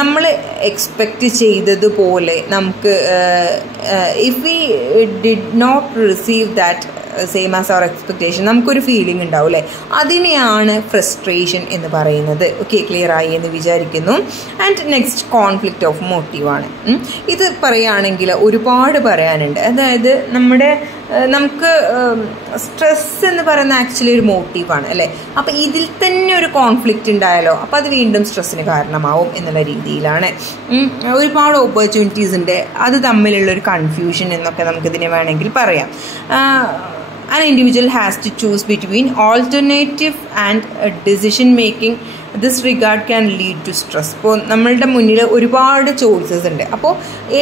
നമ്മൾ എക്സ്പെക്റ്റ് ചെയ്തതുപോലെ നമുക്ക് if we did not receive that same as our expectation, നമുക്കൊരു ഫീലിംഗ് ഉണ്ടാവും അല്ലേ, അതിനെയാണ് ഫ്രസ്ട്രേഷൻ എന്ന് പറയുന്നത്. ഓക്കെ, ക്ലിയർ ആയി എന്ന് വിചാരിക്കുന്നു. ആൻഡ് നെക്സ്റ്റ് കോൺഫ്ലിക്റ്റ് ഓഫ് മോട്ടീവാണ്. ഇത് പറയുകയാണെങ്കിൽ ഒരുപാട് പറയാനുണ്ട്. അതായത് നമുക്ക് സ്ട്രെസ് എന്ന് പറയുന്ന ആക്ച്വലി ഒരു മോട്ടീവാണ് അല്ലേ. അപ്പോൾ ഇതിൽ തന്നെ ഒരു കോൺഫ്ലിക്റ്റ് ഉണ്ടായാലോ, അപ്പോൾ അത് വീണ്ടും സ്ട്രെസ്സിന് കാരണമാവും എന്നുള്ള രീതിയിലാണ്. ഒരുപാട് ഓപ്പർച്യൂണിറ്റീസ് ഉണ്ട്, അത് തമ്മിലുള്ളൊരു കൺഫ്യൂഷൻ എന്നൊക്കെ നമുക്കിതിനെ വേണമെങ്കിൽ പറയാം. An individual has to choose between alternative and decision making. This regard can lead to stress. ഇപ്പോൾ നമ്മളുടെ മുന്നിൽ ഒരുപാട് ചോയ്സസ് ഉണ്ട്. അപ്പോൾ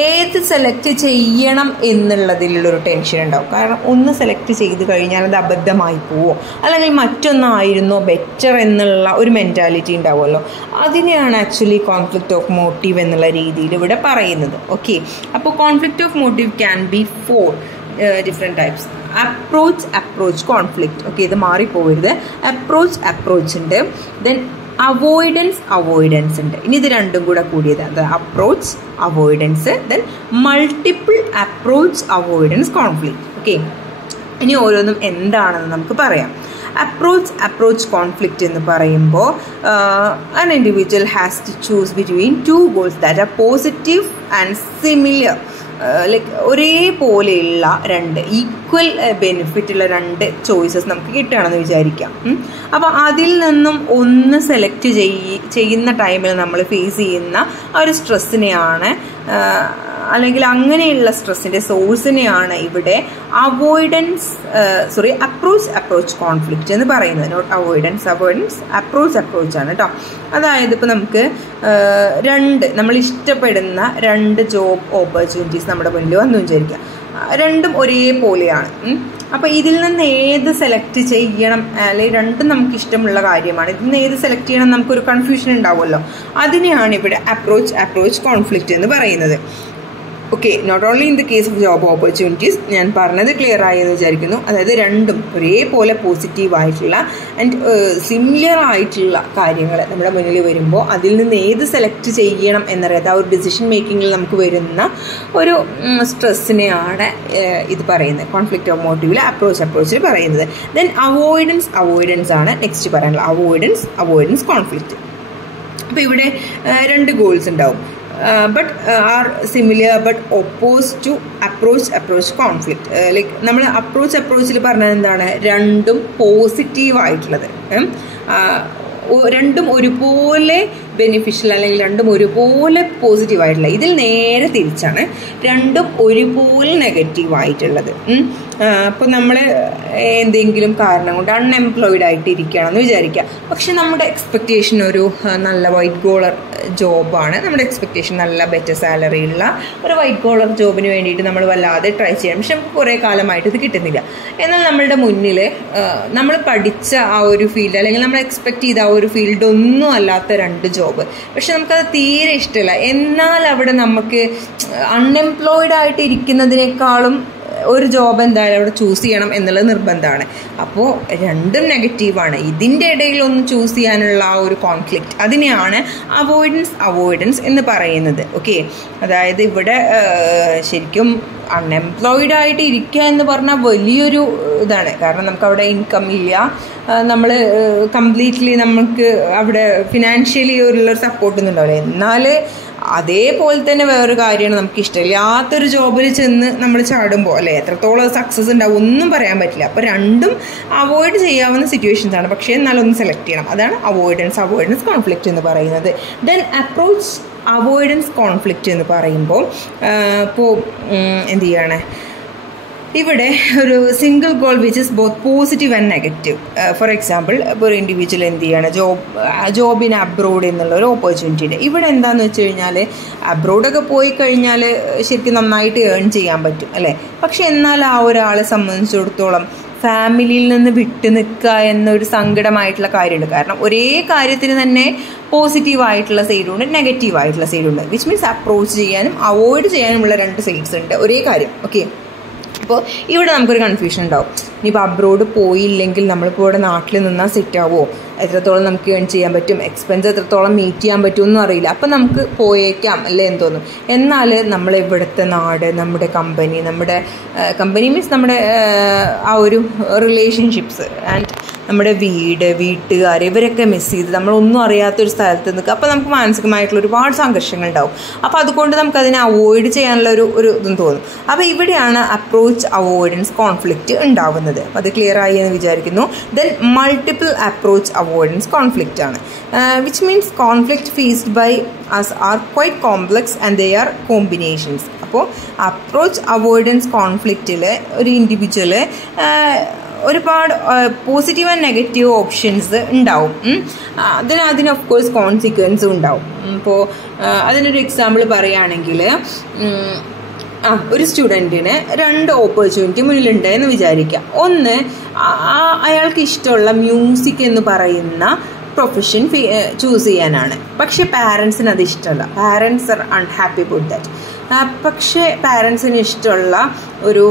ഏത് സെലക്ട് ചെയ്യണം എന്നുള്ളതിലുള്ളൊരു ടെൻഷൻ ഉണ്ടാവും. കാരണം ഒന്ന് സെലക്ട് ചെയ്ത് കഴിഞ്ഞാൽ അത് അബദ്ധമായി പോവോ, അല്ലെങ്കിൽ മറ്റൊന്നായിരുന്നോ ബെറ്റർ എന്നുള്ള ഒരു മെൻറ്റാലിറ്റി ഉണ്ടാവുമല്ലോ. അതിനെയാണ് ആക്ച്വലി കോൺഫ്ലിക്റ്റ് ഓഫ് മോട്ടീവ് എന്നുള്ള രീതിയിൽ ഇവിടെ പറയുന്നത്. ഓക്കെ, അപ്പോൾ conflict of motive can be 4 different types. Approach conflict. Okay, ഇത് മാറിപ്പോകരുത്. അപ്രോച്ച് ഉണ്ട്, ദെൻ അവോയ്ഡൻസ് ഉണ്ട്. ഇനി ഇത് രണ്ടും കൂടെ കൂടിയത്, അത് approach avoidance, then multiple approach avoidance conflict. Okay, ഇനി ഓരോന്നും എന്താണെന്ന് നമുക്ക് പറയാം. അപ്രോച്ച് കോൺഫ്ലിക്റ്റ് എന്ന് പറയുമ്പോൾ an individual has to choose between 2 goals that are positive and similar. Like ഒരേപോലെയുള്ള 2 ഈക്വൽ ബെനിഫിറ്റുള്ള 2 ചോയ്സസ് നമുക്ക് കിട്ടുകയാണെന്ന് വിചാരിക്കാം. അപ്പോൾ അതിൽ നിന്നും ഒന്ന് സെലക്ട് ചെയ്യുന്ന ടൈമിൽ നമ്മൾ ഫേസ് ചെയ്യുന്ന ആ ഒരു സ്ട്രെസ്സിനെയാണ്, അല്ലെങ്കിൽ അങ്ങനെയുള്ള സ്ട്രെസ്സിൻ്റെ സോഴ്സിനെയാണ് ഇവിടെ അപ്രോച്ച് കോൺഫ്ലിക്റ്റ് എന്ന് പറയുന്നത്. നോട്ട് അവോയ്ഡൻസ്, അപ്രോച്ചാണ് കേട്ടോ. അതായത് ഇപ്പോൾ നമുക്ക് നമ്മൾ ഇഷ്ടപ്പെടുന്ന 2 ജോബ് ഓപ്പർച്യൂണിറ്റീസ് നമ്മുടെ മുന്നിൽ വന്നു വിചാരിക്കുക. രണ്ടും ഒരേപോലെയാണ്. അപ്പോൾ ഇതിൽ നിന്ന് ഏത് സെലക്ട് ചെയ്യണം, അല്ലെങ്കിൽ രണ്ടും നമുക്ക് ഇഷ്ടമുള്ള കാര്യമാണ്, ഇതിൽ നിന്ന് ഏത് സെലക്ട് ചെയ്യണം നമുക്കൊരു കൺഫ്യൂഷൻ ഉണ്ടാവുമല്ലോ. അതിനെയാണ് ഇവിടെ അപ്രോച്ച് കോൺഫ്ലിക്റ്റ് എന്ന് പറയുന്നത്. Okay, not only in the case of job opportunities. ഞാൻ പറഞ്ഞത് ക്ലിയർ ആയി എന്ന് വിചാരിക്കുന്നു. അതായത് രണ്ടും ഒരേപോലെ പോസിറ്റീവായിട്ടുള്ള ആൻഡ് സിമിലർ ആയിട്ടുള്ള കാര്യങ്ങൾ നമ്മുടെ മുന്നിൽ വരുമ്പോൾ അതിൽ നിന്ന് ഏത് സെലക്ട് ചെയ്യണം എന്നറിയാത്ത ആ ഒരു ഡിസിഷൻ മേക്കിങ്ങിൽ നമുക്ക് വരുന്ന ഒരു സ്ട്രെസ്സിനെയാണ് ഇത് പറയുന്നത്. കോൺഫ്ലിക്റ്റ് ഓഫ് മോട്ടീവിൽ അപ്രോച്ചിൽ പറയുന്നത്. ദെൻ അവോയ്ഡൻസ് ആണ് നെക്സ്റ്റ് പറയാനുള്ളത്. Avoidance conflict. അപ്പോൾ ഇവിടെ 2 ഗോൾസ് ഉണ്ടാവും. but are similar but opposed to approach conflict. Like നമ്മൾ അപ്രോച്ചിൽ പറഞ്ഞത് എന്താണ്, രണ്ടും പോസിറ്റീവായിട്ടുള്ളത്, രണ്ടും ഒരുപോലെ ബെനിഫിഷ്യൽ അല്ലെങ്കിൽ രണ്ടും ഒരുപോലെ പോസിറ്റീവായിട്ടുള്ള. ഇതിൽ നേരെ തിരിച്ചാണ്, രണ്ടും ഒരുപോലെ നെഗറ്റീവായിട്ടുള്ളത്. അപ്പോൾ നമ്മൾ എന്തെങ്കിലും കാരണം കൊണ്ട് അൺഎംപ്ലോയിഡ് ആയിട്ട് ഇരിക്കുകയാണെന്ന് വിചാരിക്കുക. പക്ഷെ നമ്മുടെ എക്സ്പെക്റ്റേഷൻ ഒരു നല്ല വൈറ്റ് കോളർ ജോബാണ്, നമ്മുടെ എക്സ്പെക്റ്റേഷൻ നല്ല ബെറ്റർ സാലറി ഉള്ള ഒരു വൈറ്റ് കോളർ ജോബിന് വേണ്ടിയിട്ട് നമ്മൾ വല്ലാതെ ട്രൈ ചെയ്യണം. പക്ഷെ നമുക്ക് കുറേ കാലമായിട്ട് ഇത് കിട്ടുന്നില്ല. എന്നാൽ നമ്മളുടെ മുന്നിൽ നമ്മൾ പഠിച്ച ആ ഒരു ഫീൽഡ് അല്ലെങ്കിൽ നമ്മൾ എക്സ്പെക്റ്റ് ചെയ്ത ആ ഒരു ഫീൽഡ് ഒന്നും അല്ലാത്ത 2 ജോബ്, പക്ഷെ നമുക്കത് തീരെ ഇഷ്ടമില്ല. എന്നാൽ അവിടെ നമുക്ക് അൺഎംപ്ലോയിഡ് ആയിട്ട് ഇരിക്കുന്നതിനേക്കാളും ഒരു ജോബ് എന്തായാലും അവിടെ ചൂസ് ചെയ്യണം എന്നുള്ളത് നിർബന്ധമാണ്. അപ്പോൾ രണ്ടും നെഗറ്റീവാണ്. ഇതിൻ്റെ ഇടയിൽ ഒന്ന് ചൂസ് ചെയ്യാനുള്ള ആ ഒരു കോൺഫ്ലിക്റ്റ്, അതിനെയാണ് അവോയ്ഡൻസ് എന്ന് പറയുന്നത്. ഓക്കെ, അതായത് ഇവിടെ ശരിക്കും അൺഎംപ്ലോയിഡ് ആയിട്ട് ഇരിക്കുക എന്ന് പറഞ്ഞാൽ വലിയൊരു ഇതാണ്. കാരണം നമുക്ക് അവിടെ ഇൻകം ഇല്ല, നമ്മൾ കംപ്ലീറ്റ്ലി നമുക്ക് അവിടെ ഫിനാൻഷ്യലി ഉള്ളൊരു സപ്പോർട്ടൊന്നും ഉണ്ടാവില്ല. എന്നാൽ അതേപോലെ തന്നെ വേറൊരു കാര്യമാണ്, നമുക്ക് ഇഷ്ടമില്ലാത്തൊരു ജോബിൽ ചെന്ന് നമ്മൾ ചാടുമ്പോൾ അല്ലേ എത്രത്തോളം സക്സസ് ഉണ്ടാവും ഒന്നും പറയാൻ പറ്റില്ല. അപ്പോൾ രണ്ടും അവോയ്ഡ് ചെയ്യാവുന്ന സിറ്റുവേഷൻസ് ആണ്. പക്ഷേ എന്നാലൊന്ന് സെലക്ട് ചെയ്യണം. അതാണ് അവോയ്ഡൻസ് കോൺഫ്ലിക്റ്റ് എന്ന് പറയുന്നത്. ദെൻ അപ്രോച്ച് അവോയ്ഡൻസ് കോൺഫ്ലിക്റ്റ് എന്ന് പറയുമ്പോൾ ഇപ്പോൾ എന്ത് ചെയ്യാണ്, ഇവിടെ ഒരു single goal which is both positive and negative. For example, ഇപ്പോൾ ഒരു ഇൻഡിവിജ്വൽ എന്ത് ചെയ്യാണ്, ജോബിന് അബ്രോഡ് എന്നുള്ള ഒരു ഓപ്പർച്യൂണിറ്റി ഉണ്ട്. ഇവിടെ എന്താണെന്ന് വെച്ച് കഴിഞ്ഞാൽ അബ്രോഡൊക്കെ പോയി കഴിഞ്ഞാൽ ശരിക്കും നന്നായിട്ട് ഏൺ ചെയ്യാൻ പറ്റും അല്ലേ. പക്ഷെ എന്നാൽ ആ ഒരാളെ സംബന്ധിച്ചിടത്തോളം ഫാമിലിയിൽ നിന്ന് വിട്ടു നിൽക്കുക എന്നൊരു സങ്കടമായിട്ടുള്ള കാര്യമുണ്ട്. കാരണം ഒരേ കാര്യത്തിന് തന്നെ പോസിറ്റീവായിട്ടുള്ള സൈഡുണ്ട്, നെഗറ്റീവായിട്ടുള്ള സൈഡുണ്ട്. വിച്ച് മീൻസ് അപ്രോച്ച് ചെയ്യാനും അവോയ്ഡ് ചെയ്യാനുമുള്ള രണ്ട് സൈഡ്സ് ഉണ്ട് ഒരേ കാര്യം. ഓക്കെ, അപ്പോൾ ഇവിടെ നമുക്കൊരു കൺഫ്യൂഷൻ ഉണ്ടാവും. ഇനിയിപ്പോൾ അബ്രോഡ് പോയില്ലെങ്കിൽ നമ്മളിപ്പോൾ ഇവിടെ നാട്ടിൽ നിന്നാൽ സെറ്റ് ആവുമോ, എത്രത്തോളം നമുക്ക് ഏൺ ചെയ്യാൻ പറ്റും, എക്സ്പെൻസ് എത്രത്തോളം മീറ്റ് ചെയ്യാൻ പറ്റുമെന്നും അറിയില്ല. അപ്പം നമുക്ക് പോയേക്കാം അല്ലേ എന്ന് തോന്നും. എന്നാൽ നമ്മൾ ഇവിടുത്തെ നാട്, നമ്മുടെ കമ്പനി മീൻസ് നമ്മുടെ ആ ഒരു റിലേഷൻഷിപ്സ് ആൻഡ് നമ്മുടെ വീട്ടുകാർ ഇവരൊക്കെ മിസ് ചെയ്ത് നമ്മളൊന്നും അറിയാത്തൊരു സ്ഥലത്ത് നിൽക്കുക. അപ്പോൾ നമുക്ക് മാനസികമായിട്ടുള്ള ഒരുപാട് സംഘർഷങ്ങൾ ഉണ്ടാവും. അപ്പോൾ അതുകൊണ്ട് നമുക്കതിനെ അവോയ്ഡ് ചെയ്യാനുള്ള ഒരു ഇതും തോന്നും. അപ്പോൾ ഇവിടെയാണ് അപ്രോച്ച് അവോയ്ഡൻസ് കോൺഫ്ലിക്റ്റ് ഉണ്ടാവുന്നത്. അത് ക്ലിയർ ആയി എന്ന് വിചാരിക്കുന്നു. Then multiple approach avoidance conflict ആണ്, which means conflict faced by us are quite complex and they are combinations. അപ്പോൾ അപ്രോച്ച് അവോയ്ഡൻസ് കോൺഫ്ലിക്റ്റിൽ ഒരു ഇൻഡിവിജ്വൽ ഒരുപാട് പോസിറ്റീവ് ആൻഡ് നെഗറ്റീവ് ഓപ്ഷൻസ് ഉണ്ടാവും. അതിന് ഓഫ് കോഴ്സ് കോൺസിക്വൻസും ഉണ്ടാവും. ഇപ്പോൾ അതിനൊരു എക്സാമ്പിൾ പറയുകയാണെങ്കിൽ, ഒരു സ്റ്റുഡൻറ്റിന് രണ്ട് ഓപ്പർച്യൂണിറ്റി മുന്നിലുണ്ട് എന്ന് വിചാരിക്കാം. ഒന്ന്, അയാൾക്ക് ഇഷ്ടമുള്ള മ്യൂസിക് എന്ന് പറയുന്ന പ്രൊഫഷൻ ചൂസ് ചെയ്യാനാണ്. പക്ഷെ പാരൻസിന് അത് ഇഷ്ടമല്ല. Parents R unhappy about that. പക്ഷേ പാരൻസിന് ഇഷ്ടമുള്ള ഒരു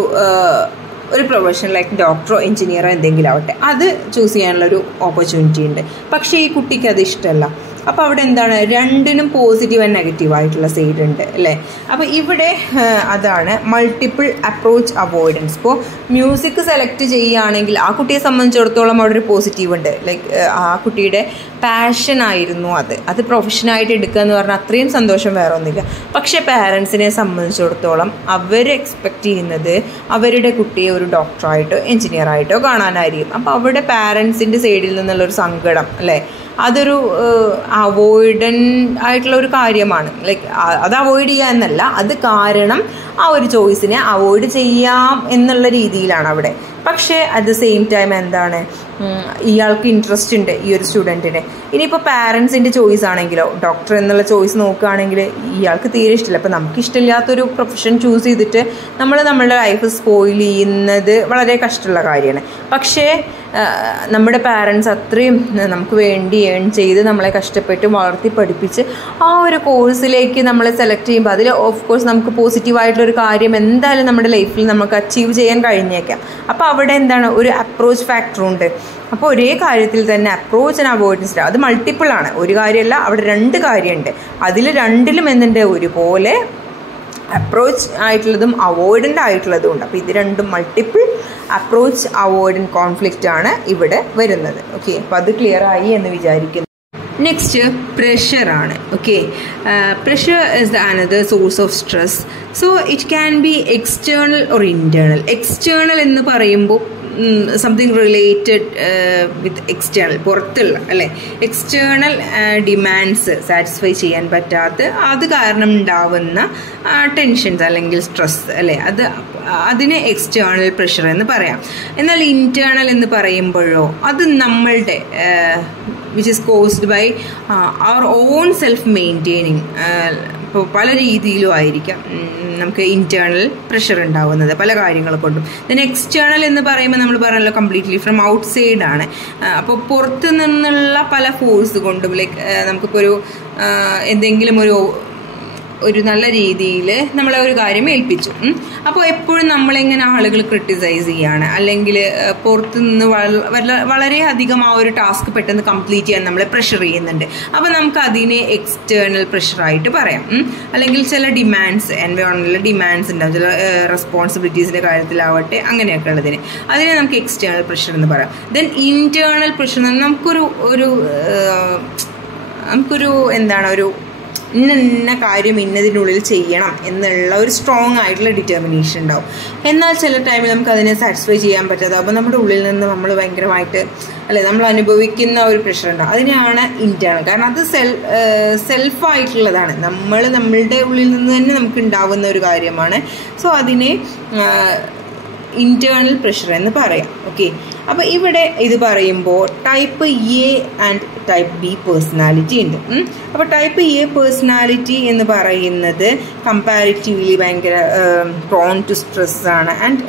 പ്രൊഫഷൻ ലൈക്ക് ഡോക്ടറോ എഞ്ചിനീയറോ എന്തെങ്കിലും ആവട്ടെ, അത് ചൂസ് ചെയ്യാനുള്ളൊരു ഓപ്പർച്യൂണിറ്റി ഉണ്ട്. പക്ഷേ ഈ കുട്ടിക്ക് അത് ഇഷ്ടമല്ല. അപ്പോൾ അവിടെ എന്താണ്, രണ്ടിനും പോസിറ്റീവ് ആൻഡ് നെഗറ്റീവ് ആയിട്ടുള്ള സൈഡ് ഉണ്ട് അല്ലേ. അപ്പോൾ ഇവിടെ അതാണ് മൾട്ടിപ്പിൾ അപ്രോച്ച് അവോയ്ഡൻസ്. ഇപ്പോൾ മ്യൂസിക് സെലക്ട് ചെയ്യുകയാണെങ്കിൽ ആ കുട്ടിയെ സംബന്ധിച്ചിടത്തോളം അവിടെ ഒരു പോസിറ്റീവ് ഉണ്ട്. ലൈക്ക് ആ കുട്ടിയുടെ പാഷനായിരുന്നു അത് പ്രൊഫഷനായിട്ട് എടുക്കുക എന്ന് പറഞ്ഞാൽ അത്രയും സന്തോഷം വേറെ ഒന്നുമില്ല. പക്ഷേ പാരൻസിനെ സംബന്ധിച്ചിടത്തോളം അവർ എക്സ്പെക്റ്റ് ചെയ്യുന്നത് അവരുടെ കുട്ടിയെ ഒരു ഡോക്ടറായിട്ടോ എഞ്ചിനീയറായിട്ടോ കാണാനായിരിക്കും. അപ്പോൾ അവിടെ പാരൻസിൻ്റെ സൈഡിൽ നിന്നുള്ളൊരു സങ്കടം അല്ലേ, അതൊരു അവോയ്ഡൻ ആയിട്ടുള്ള ഒരു കാര്യമാണ്. ലൈക്ക് അത് അവോയ്ഡ് ചെയ്യുക എന്നല്ല, അത് കാരണം ആ ഒരു ചോയ്സിനെ അവോയ്ഡ് ചെയ്യാം എന്നുള്ള രീതിയിലാണ് അവിടെ. പക്ഷേ അറ്റ് ദ സെയിം ടൈം എന്താണ്, ഇയാൾക്ക് ഇൻട്രസ്റ്റ് ഉണ്ട് ഈ ഒരു സ്റ്റുഡൻറ്റിന്. ഇനിയിപ്പോൾ പാരൻസിൻ്റെ ചോയ്സ് ആണെങ്കിലോ, ഡോക്ടർ എന്നുള്ള ചോയ്സ് നോക്കുകയാണെങ്കിൽ ഇയാൾക്ക് തീരെ ഇഷ്ടമില്ല. അപ്പോൾ നമുക്ക് ഇഷ്ടമില്ലാത്തൊരു പ്രൊഫഷൻ ചൂസ് ചെയ്തിട്ട് നമ്മളുടെ ലൈഫ് സ്പോയിൽ ചെയ്യുന്നത് വളരെ കഷ്ടമുള്ള കാര്യമാണ്. പക്ഷേ നമ്മുടെ പാരൻസ് അത്രയും നമുക്ക് വേണ്ടി ഏൺ ചെയ്ത് നമ്മളെ കഷ്ടപ്പെട്ട് വളർത്തി പഠിപ്പിച്ച് ആ ഒരു കോഴ്സിലേക്ക് നമ്മളെ സെലക്ട് ചെയ്യുമ്പോൾ അതിൽ ഓഫ് കോഴ്സ് നമുക്ക് പോസിറ്റീവായിട്ടുള്ളൊരു കാര്യം എന്തായാലും നമ്മുടെ ലൈഫിൽ നമുക്ക് അച്ചീവ് ചെയ്യാൻ കഴിഞ്ഞേക്കാം. അപ്പോൾ അവിടെ എന്താണ്, ഒരു അപ്രോച്ച് ഫാക്ടറുണ്ട്. അപ്പോൾ ഒരേ കാര്യത്തിൽ തന്നെ അപ്രോച്ച് ആൻഡ് അവോയ്ഡൻസ്, അത് മൾട്ടിപ്പിൾ ആണ്, ഒരു കാര്യമല്ല, അവിടെ രണ്ട് കാര്യമുണ്ട്. അതിൽ രണ്ടിലും എന്തുണ്ട്, ഒരുപോലെ അപ്രോച്ച് ആയിട്ടുള്ളതും അവോയ്ഡൻ്റ് ആയിട്ടുള്ളതും ഉണ്ട്. അപ്പോൾ ഇത് രണ്ടും മൾട്ടിപ്പിൾ അപ്രോച്ച് അവോയ്ഡൻറ്റ് കോൺഫ്ലിക്റ്റ് ആണ് ഇവിടെ വരുന്നത്. ഓക്കെ, അപ്പോൾ അത് ക്ലിയർ ആയി എന്ന് വിചാരിക്കുന്നു. നെക്സ്റ്റ് പ്രഷറാണ്. Okay, pressure is the another source of stress. So it can be external or internal. External എന്ന് പറയുമ്പോൾ സംതിങ് റിലേറ്റഡ് വിത്ത് എക്സ്റ്റേണൽ, പുറത്തുള്ള അല്ലേ, എക്സ്റ്റേണൽ ഡിമാൻഡ്സ് സാറ്റിസ്ഫൈ ചെയ്യാൻ പറ്റാത്ത അത് കാരണം ഉണ്ടാവുന്ന ടെൻഷൻസ് അല്ലെങ്കിൽ സ്ട്രെസ് അല്ലേ, അതിനെ എക്സ്റ്റേണൽ പ്രഷർ എന്ന് പറയാം. എന്നാൽ ഇൻറ്റേർണൽ എന്ന് പറയുമ്പോഴോ അത് നമ്മളുടെ which is caused by our own self maintaining. ഇപ്പോൾ പല രീതിയിലും ആയിരിക്കാം നമുക്ക് ഇൻറ്റേർണൽ പ്രഷർ ഉണ്ടാവുന്നത് പല കാര്യങ്ങൾ കൊണ്ടും. ദെൻ എക്സ്റ്റേണൽ എന്ന് പറയുമ്പോൾ നമ്മൾ പറഞ്ഞല്ലോ കംപ്ലീറ്റ്ലി ഫ്രം ഔട്ട് സൈഡാണ്. അപ്പോൾ പുറത്ത് നിന്നുള്ള പല ഫോഴ്സ് കൊണ്ടും, ലൈക്ക് നമുക്കിപ്പോൾ എന്തെങ്കിലും ഒരു ഒരു നല്ല രീതിയിൽ നമ്മളെ ഒരു കാര്യം ഏൽപ്പിച്ചു. അപ്പോൾ എപ്പോഴും നമ്മളിങ്ങനെ ആളുകൾ ക്രിട്ടിസൈസ് ചെയ്യാണ്, അല്ലെങ്കിൽ പുറത്തുനിന്ന് വളരെയധികം ആ ഒരു ടാസ്ക് പെട്ടെന്ന് കംപ്ലീറ്റ് ചെയ്യാൻ നമ്മളെ പ്രഷർ ചെയ്യുന്നുണ്ട്. അപ്പോൾ നമുക്ക് അതിനെ എക്സ്റ്റേണൽ പ്രഷറായിട്ട് പറയാം. അല്ലെങ്കിൽ ചില ഡിമാൻഡ്സ്, എൻവയോൺമെന്റൽ ഡിമാൻഡ്സ് ഉണ്ടാവും, ചില റെസ്പോൺസിബിലിറ്റീസിൻ്റെ കാര്യത്തിലാവട്ടെ, അങ്ങനെയൊക്കെ ഉള്ളതിന് അതിനെ നമുക്ക് എക്സ്റ്റേണൽ പ്രഷർ എന്ന് പറയാം. ദെൻ ഇന്റേണൽ പ്രഷർ നമുക്കൊരു എന്താണ്, ഒരു ഇന്ന കാര്യം ഇന്നതിനുള്ളിൽ ചെയ്യണം എന്നുള്ള ഒരു സ്ട്രോങ് ആയിട്ടുള്ള ഡിറ്റർമിനേഷൻ ഉണ്ടാവും. എന്നാൽ ചില ടൈമിൽ നമുക്ക് അതിനെ സാറ്റിസ്ഫൈ ചെയ്യാൻ പറ്റാതെ, അപ്പോൾ നമ്മുടെ ഉള്ളിൽ നിന്ന് നമ്മൾ ഭയങ്കരമായിട്ട് നമ്മൾ അനുഭവിക്കുന്ന ഒരു പ്രഷർ ഉണ്ടാവും. അതിനെയാണ് ഇന്റേണൽ. കാരണം അത് സെൽഫായിട്ടുള്ളതാണ്, നമ്മളുടെ ഉള്ളിൽ നിന്ന് തന്നെ നമുക്ക് ഉണ്ടാവുന്ന ഒരു കാര്യമാണ്. സോ അതിനെ ഇന്റേണൽ പ്രഷർ എന്ന് പറയാം. ഓക്കെ, അപ്പോൾ ഇവിടെ ഇത് പറയുമ്പോൾ type A and type B personality ഉണ്ട്. അപ്പോൾ ടൈപ്പ് എ പേഴ്സണാലിറ്റി എന്ന് പറയുന്നത് കമ്പാരിറ്റീവ്ലി ഭയങ്കര പ്രോൺ ടു സ്ട്രെസ് ആണ്. ആൻഡ്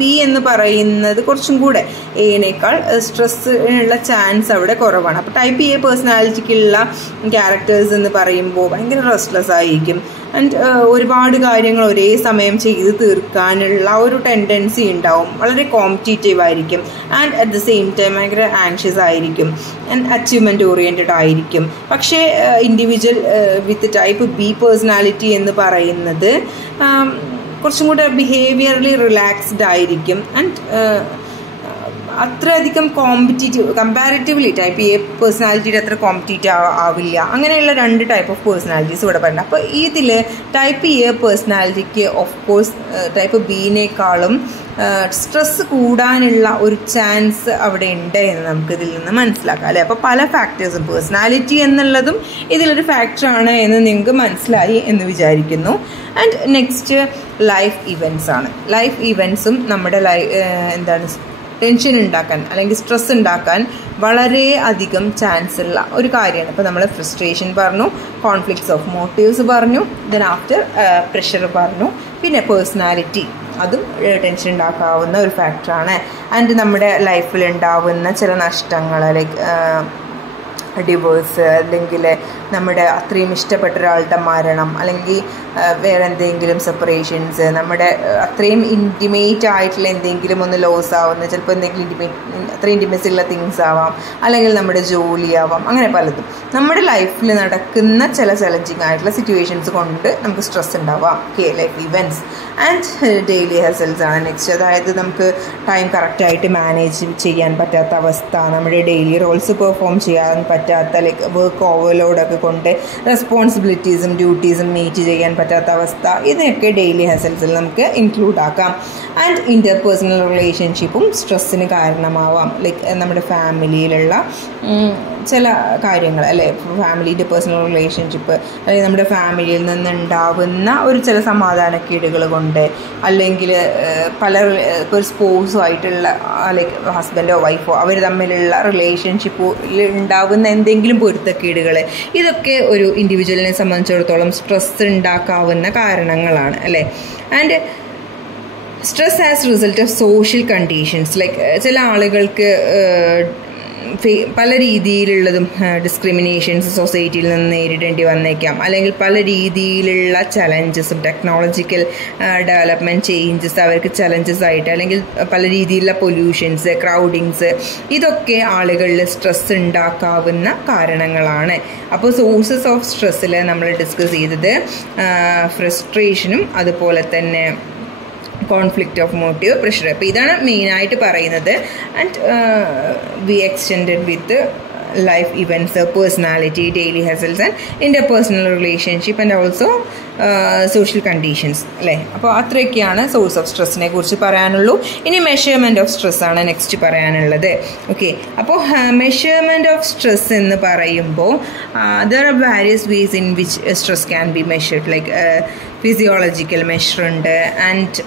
ബി എന്ന് പറയുന്നത് കുറച്ചും കൂടെ എനേക്കാൾ സ്ട്രെസ് ഉള്ള ചാൻസ് അവിടെ കുറവാണ്. അപ്പോൾ ടൈപ്പ് എ പേഴ്സണാലിറ്റിക്കുള്ള ക്യാരക്ടേഴ്സ് എന്ന് പറയുമ്പോൾ ഭയങ്കര റെസ്റ്റ്ലെസ് ആയിരിക്കും. ആൻഡ് ഒരുപാട് കാര്യങ്ങൾ ഒരേ സമയം ചെയ്ത് തീർക്കാനുള്ള ഒരു ടെൻഡൻസി ഉണ്ടാവും. വളരെ കോമ്പറ്റീറ്റീവ് ആയിരിക്കും. And at the same time ഭയങ്കര ആൻഷ്യസ് ആയിരിക്കും. ആൻഡ് അച്ചീവ്മെന്റ് ഓറിയന്റഡ് ആയിരിക്കും. പക്ഷേ ഇൻഡിവിജ്വൽ വിത്ത് ടൈപ്പ് ബി പേഴ്സണാലിറ്റി എന്ന് പറയുന്നത് കുറച്ചും കൂടെ ബിഹേവിയറലി റിലാക്സ്ഡ് ആയിരിക്കും. ആൻഡ് അത്രയധികം കമ്പാരിറ്റീവ്ലി ടൈപ്പ് എ പേഴ്സണാലിറ്റിയുടെ അത്ര കോമ്പറ്റീറ്റീവ് ആവില്ല. അങ്ങനെയുള്ള രണ്ട് ടൈപ്പ് ഓഫ് പേഴ്സണാലിറ്റീസ് ഇവിടെ പറഞ്ഞത്. അപ്പോൾ ഇതിൽ ടൈപ്പ് എ പേഴ്സണാലിറ്റിക്ക് ഓഫ് കോഴ്സ് ടൈപ്പ് ബിനേക്കാളും സ്ട്രെസ് കൂടാനുള്ള ഒരു ചാൻസ് അവിടെ ഉണ്ട് എന്ന് നമുക്ക് ഇതിൽ നിന്ന് മനസ്സിലാക്കാം, അല്ലേ? അപ്പോൾ പല ഫാക്ടേഴ്സും, പേഴ്സണാലിറ്റി എന്നുള്ളതും ഇതിലൊരു ഫാക്ടറാണ് എന്ന് നിങ്ങൾക്ക് മനസ്സിലായി എന്ന് വിചാരിക്കുന്നു. ആൻഡ് നെക്സ്റ്റ് ലൈഫ് ഇവൻറ്റ്സ് ആണ്. ലൈഫ് ഇവൻറ്റ്സും നമ്മുടെ ടെൻഷൻ ഉണ്ടാക്കാൻ അല്ലെങ്കിൽ സ്ട്രെസ് ഉണ്ടാക്കാൻ വളരെ അധികം ചാൻസ് ഉള്ള ഒരു കാര്യമാണ്. ഇപ്പോൾ നമ്മൾ ഫ്രസ്ട്രേഷൻ പറഞ്ഞു, കോൺഫ്ലിക്ട്സ് ഓഫ് മോട്ടീവ്സ് പറഞ്ഞു, ദെൻ ആഫ്റ്റർ പ്രഷർ പറഞ്ഞു, പിന്നെ പേഴ്സണാലിറ്റി അതും ടെൻഷൻ ഉണ്ടാക്കാവുന്ന ഒരു ഫാക്ടറാണ്. ആൻഡ് നമ്മുടെ ലൈഫിൽ ഉണ്ടാവുന്ന ചില നഷ്ടങ്ങൾ, ലൈക്ക് ഡിവോഴ്സ്, അല്ലെങ്കിൽ നമ്മുടെ അത്രയും ഇഷ്ടപ്പെട്ട ഒരാളുടെ മരണം, അല്ലെങ്കിൽ വേറെ എന്തെങ്കിലും സെപ്പറേഷൻസ്, നമ്മുടെ അത്രയും ഇൻറ്റിമേറ്റ് ആയിട്ടുള്ള എന്തെങ്കിലും ഒന്ന് ലോസ് ആവുന്ന, ചിലപ്പോൾ എന്തെങ്കിലും അത്ര ഇൻറ്റിമേസി ഉള്ള തിങ്സ് ആവാം, അല്ലെങ്കിൽ നമ്മുടെ ജോലി ആവാം, അങ്ങനെ പലതും നമ്മുടെ ലൈഫിൽ നടക്കുന്ന ചില ചലഞ്ചിങ് ആയിട്ടുള്ള സിറ്റുവേഷൻസ് കൊണ്ട് നമുക്ക് സ്ട്രെസ് ഉണ്ടാവാം. Life events and daily Husserl's ആണ് നെക്സ്റ്റ്. അതായത് നമുക്ക് ടൈം കറക്റ്റായിട്ട് മാനേജ് ചെയ്യാൻ പറ്റാത്ത അവസ്ഥ, നമ്മുടെ ഡെയിലി റോൾസ് പെർഫോം ചെയ്യാൻ പറ്റാത്ത, ലൈക്ക് വർക്ക് ഓവർലോഡൊക്കെ കൊണ്ട് റെസ്പോൺസിബിലിറ്റീസും ഡ്യൂട്ടീസും മീറ്റ് ചെയ്യാൻ പറ്റാത്ത അവസ്ഥ, ഇതൊക്കെ ഡെയിലി ഹസൽസിൽ നമുക്ക് ഇൻക്ലൂഡ് ആക്കാം. ആൻഡ് ഇൻ്റർപേഴ്സണൽ റിലേഷൻഷിപ്പും സ്ട്രെസ്സിന് കാരണമാവാം. ലൈക്ക് നമ്മുടെ ഫാമിലിയിലുള്ള ചില കാര്യങ്ങൾ, അല്ലേ? ഫാമിലിൻ്റെ പേഴ്സണൽ റിലേഷൻഷിപ്പ്, അല്ലെങ്കിൽ നമ്മുടെ ഫാമിലിയിൽ നിന്നുണ്ടാവുന്ന ഒരു ചില സമാധാനക്കേടുകൾ കൊണ്ട്, അല്ലെങ്കിൽ ഇപ്പോൾ സ്പോസുമായിട്ടുള്ള ലൈക്ക് ഹസ്ബൻഡോ വൈഫോ അവർ തമ്മിലുള്ള റിലേഷൻഷിപ്പിൽ ഉണ്ടാവുന്ന എന്തെങ്കിലും പൊരുത്തക്കേടുകൾ, ഇതൊക്കെ ഒരു ഇൻഡിവിജ്വലിനെ സംബന്ധിച്ചിടത്തോളം സ്ട്രെസ് ഉണ്ടാക്കാവുന്ന കാരണങ്ങളാണ്, അല്ലേ? And stress as result of social conditions, like ചില ആളുകൾക്ക് പല രീതിയിലുള്ളതും ഡിസ്ക്രിമിനേഷൻസ് സൊസൈറ്റിയിൽ നിന്ന് നേരിടേണ്ടി വന്നേക്കാം, അല്ലെങ്കിൽ പല രീതിയിലുള്ള ചലഞ്ചസും ടെക്നോളജിക്കൽ ഡെവലപ്മെൻറ്റ് ചേഞ്ചസ് അവർക്ക് ചലഞ്ചസ് ആയിട്ട്, അല്ലെങ്കിൽ പല രീതിയിലുള്ള പൊല്യൂഷൻസ്, ക്രൗഡിങ്സ്, ഇതൊക്കെ ആളുകളിൽ സ്ട്രെസ് ഉണ്ടാക്കാവുന്ന കാരണങ്ങളാണ്. അപ്പോൾ സോഴ്സസ് ഓഫ് സ്ട്രെസ്സിൽ നമ്മൾ ഡിസ്കസ് ചെയ്തത് ഫ്രസ്ട്രേഷനും അതുപോലെ തന്നെ കോൺഫ്ലിക്റ്റ് ഓഫ് മോട്ടീവ്, പ്രഷർ. അപ്പോൾ ഇതാണ് മെയിനായിട്ട് പറയുന്നത്. And we extended with life events, personality, daily hassles and interpersonal relationship and also social conditions അല്ലേ. അപ്പോൾ അത്രയൊക്കെയാണ് സോഴ്സ് ഓഫ് സ്ട്രെസ്സിനെ കുറിച്ച് പറയാനുള്ളൂ. ഇനി മെഷർമെൻറ്റ് ഓഫ് സ്ട്രെസ് ആണ് നെക്സ്റ്റ് പറയാനുള്ളത്. ഓക്കെ, അപ്പോൾ മെഷർമെൻറ്റ് ഓഫ് സ്ട്രെസ് എന്ന് പറയുമ്പോൾ there are various ways in which stress can B measured. Like physiological measure ഉണ്ട്, ആൻഡ്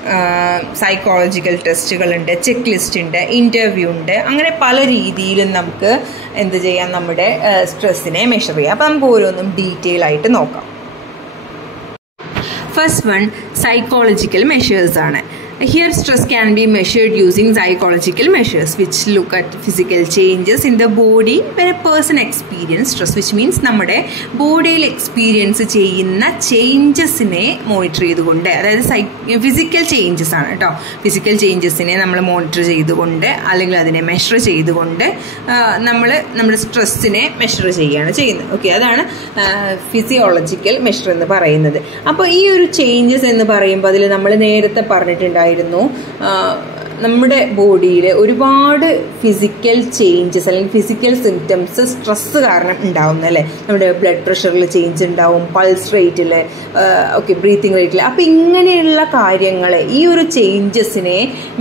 സൈക്കോളജിക്കൽ ടെസ്റ്റുകളുണ്ട്, ചെക്ക് ലിസ്റ്റ് ഉണ്ട്, ഇൻ്റർവ്യൂ ഉണ്ട്. അങ്ങനെ പല രീതിയിലും നമുക്ക് എന്ത് ചെയ്യാം, നമ്മുടെ സ്ട്രെസ്സിനെ മെഷർ ചെയ്യാം. അപ്പോൾ നമുക്ക് ഓരോന്നും ഡീറ്റെയിൽ ആയിട്ട് നോക്കാം. ഫസ്റ്റ് വൺ സൈക്കോളജിക്കൽ മെഷേഴ്സ് ആണ്. Here stress can be measured using psychological measures which look at physical changes in the body when a person experiences stress, which means നമ്മുടെ ബോഡിയിൽ എക്സ്പീരിയൻസ് ചെയ്യുന്ന ചേഞ്ചസിനെ മോണിറ്റർ ചെയ്തുകൊണ്ട്, അതായത് ഫിസിക്കൽ ചേഞ്ചസ് ആണ് കേട്ടോ, physical ചേഞ്ചസിനെ നമ്മൾ monitor ചെയ്തുകൊണ്ട് അല്ലെങ്കിൽ അതിനെ മെഷർ ചെയ്തുകൊണ്ട് നമ്മൾ നമ്മുടെ സ്ട്രെസ്സിനെ മെഷർ ചെയ്യുകയാണ് ചെയ്യുന്നത്. ഓക്കെ, അതാണ് ഫിസിയോളജിക്കൽ മെഷർ എന്ന് പറയുന്നത്. അപ്പോൾ ഈ ഒരു ചേഞ്ചസ് എന്ന് പറയുമ്പോൾ അതിൽ നമ്മൾ നേരത്തെ പറഞ്ഞിട്ടുണ്ടായിരുന്നു നമ്മുടെ ബോഡിയിൽ ഒരുപാട് ഫിസിക്കൽ ചേഞ്ചസ് അല്ലെങ്കിൽ ഫിസിക്കൽ സിംറ്റംസ് സ്ട്രെസ് കാരണം ഉണ്ടാവുന്ന അല്ലേ. നമ്മുടെ ബ്ലഡ് പ്രഷറിൽ ചേഞ്ച് ഉണ്ടാവും, പൾസ് റേറ്റിൽ, ഓക്കെ, ബ്രീത്തിങ് റേറ്റിൽ. അപ്പം ഇങ്ങനെയുള്ള കാര്യങ്ങൾ ഈ ഒരു ചേഞ്ചസിനെ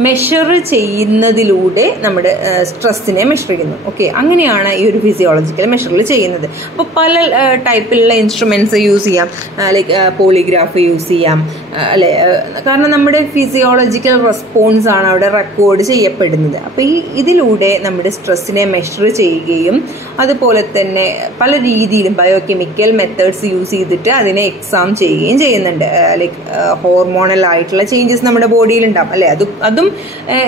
മെഷർ ചെയ്യുന്നതിലൂടെ നമ്മുടെ സ്ട്രെസ്സിനെ മെഷർ ചെയ്യുന്നു. ഓക്കെ, അങ്ങനെയാണ് ഈ ഒരു ഫിസിയോളജിക്കൽ മെഷറിൽ ചെയ്യുന്നത്. അപ്പോൾ പല ടൈപ്പിലുള്ള ഇൻസ്ട്രുമെൻറ്റ്സ് യൂസ് ചെയ്യാം, ലൈക്ക് പോളിഗ്രാഫ് യൂസ് ചെയ്യാം അല്ലേ, കാരണം നമ്മുടെ ഫിസിയോളജിക്കൽ റെസ്പോൺസ് ആണ് അവിടെ റെക്കോർഡ് ചെയ്യപ്പെടുന്നത്. അപ്പോൾ ഇതിലൂടെ നമ്മുടെ സ്ട്രെസ്സിനെ മെഷർ ചെയ്യുകയും അതുപോലെ തന്നെ പല രീതിയിലും ബയോകെമിക്കൽ മെത്തേഡ്സ് യൂസ് ചെയ്തിട്ട് അതിനെ എക്സാം ചെയ്യുകയും ചെയ്യുന്നുണ്ട്. ലൈക്ക് ഹോർമോണൽ ആയിട്ടുള്ള ചേഞ്ചസ് നമ്മുടെ ബോഡിയിൽ ഉണ്ടാവും അല്ലേ, അതും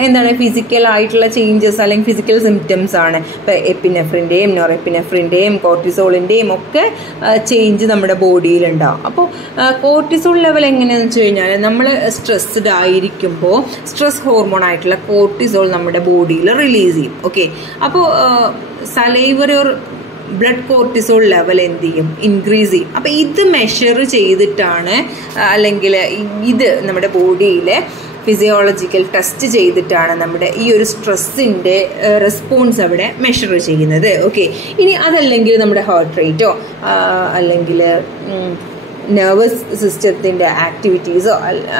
എന്താണ് ഫിസിക്കൽ ആയിട്ടുള്ള ചേഞ്ചസ് അല്ലെങ്കിൽ ഫിസിക്കൽ സിംറ്റംസ് ആണ്. ഇപ്പോൾ എപ്പിനെഫ്രിൻ്റെയും നോറെപ്പിനെഫ്രിൻ്റെയും കോർട്ടിസോളിൻ്റെയും ഒക്കെ ചേഞ്ച് നമ്മുടെ ബോഡിയിൽ ഉണ്ടാവും. അപ്പോൾ കോർട്ടിസോൾ ലെവൽ എങ്ങനെയാണെന്ന് വെച്ച് കഴിഞ്ഞാൽ നമ്മൾ സ്ട്രെസ്ഡ് ആയിരിക്കുമ്പോൾ സ്ട്രെസ് ഹോർമോൺ ആയിട്ടുള്ള കോർട്ടിസോൾ നമ്മുടെ ബോഡിയിൽ റിലീസ് ചെയ്യും. ഓക്കെ, അപ്പോൾ salivary or blood cortisol level എന്ത് ചെയ്യും, ഇൻക്രീസ് ചെയ്യും. അപ്പോൾ ഇത് മെഷർ ചെയ്തിട്ടാണ് അല്ലെങ്കിൽ ഇത് നമ്മുടെ ബോഡിയിലെ ഫിസിയോളജിക്കൽ ടെസ്റ്റ് ചെയ്തിട്ടാണ് നമ്മുടെ ഈ ഒരു സ്ട്രെസ്സിൻ്റെ റെസ്പോൺസ് അവിടെ മെഷർ ചെയ്യുന്നത്. ഓക്കെ, ഇനി അതല്ലെങ്കിൽ നമ്മുടെ ഹാർട്ട് റേറ്റോ അല്ലെങ്കിൽ നെർവസ് സിസ്റ്റത്തിൻ്റെ ആക്ടിവിറ്റീസോ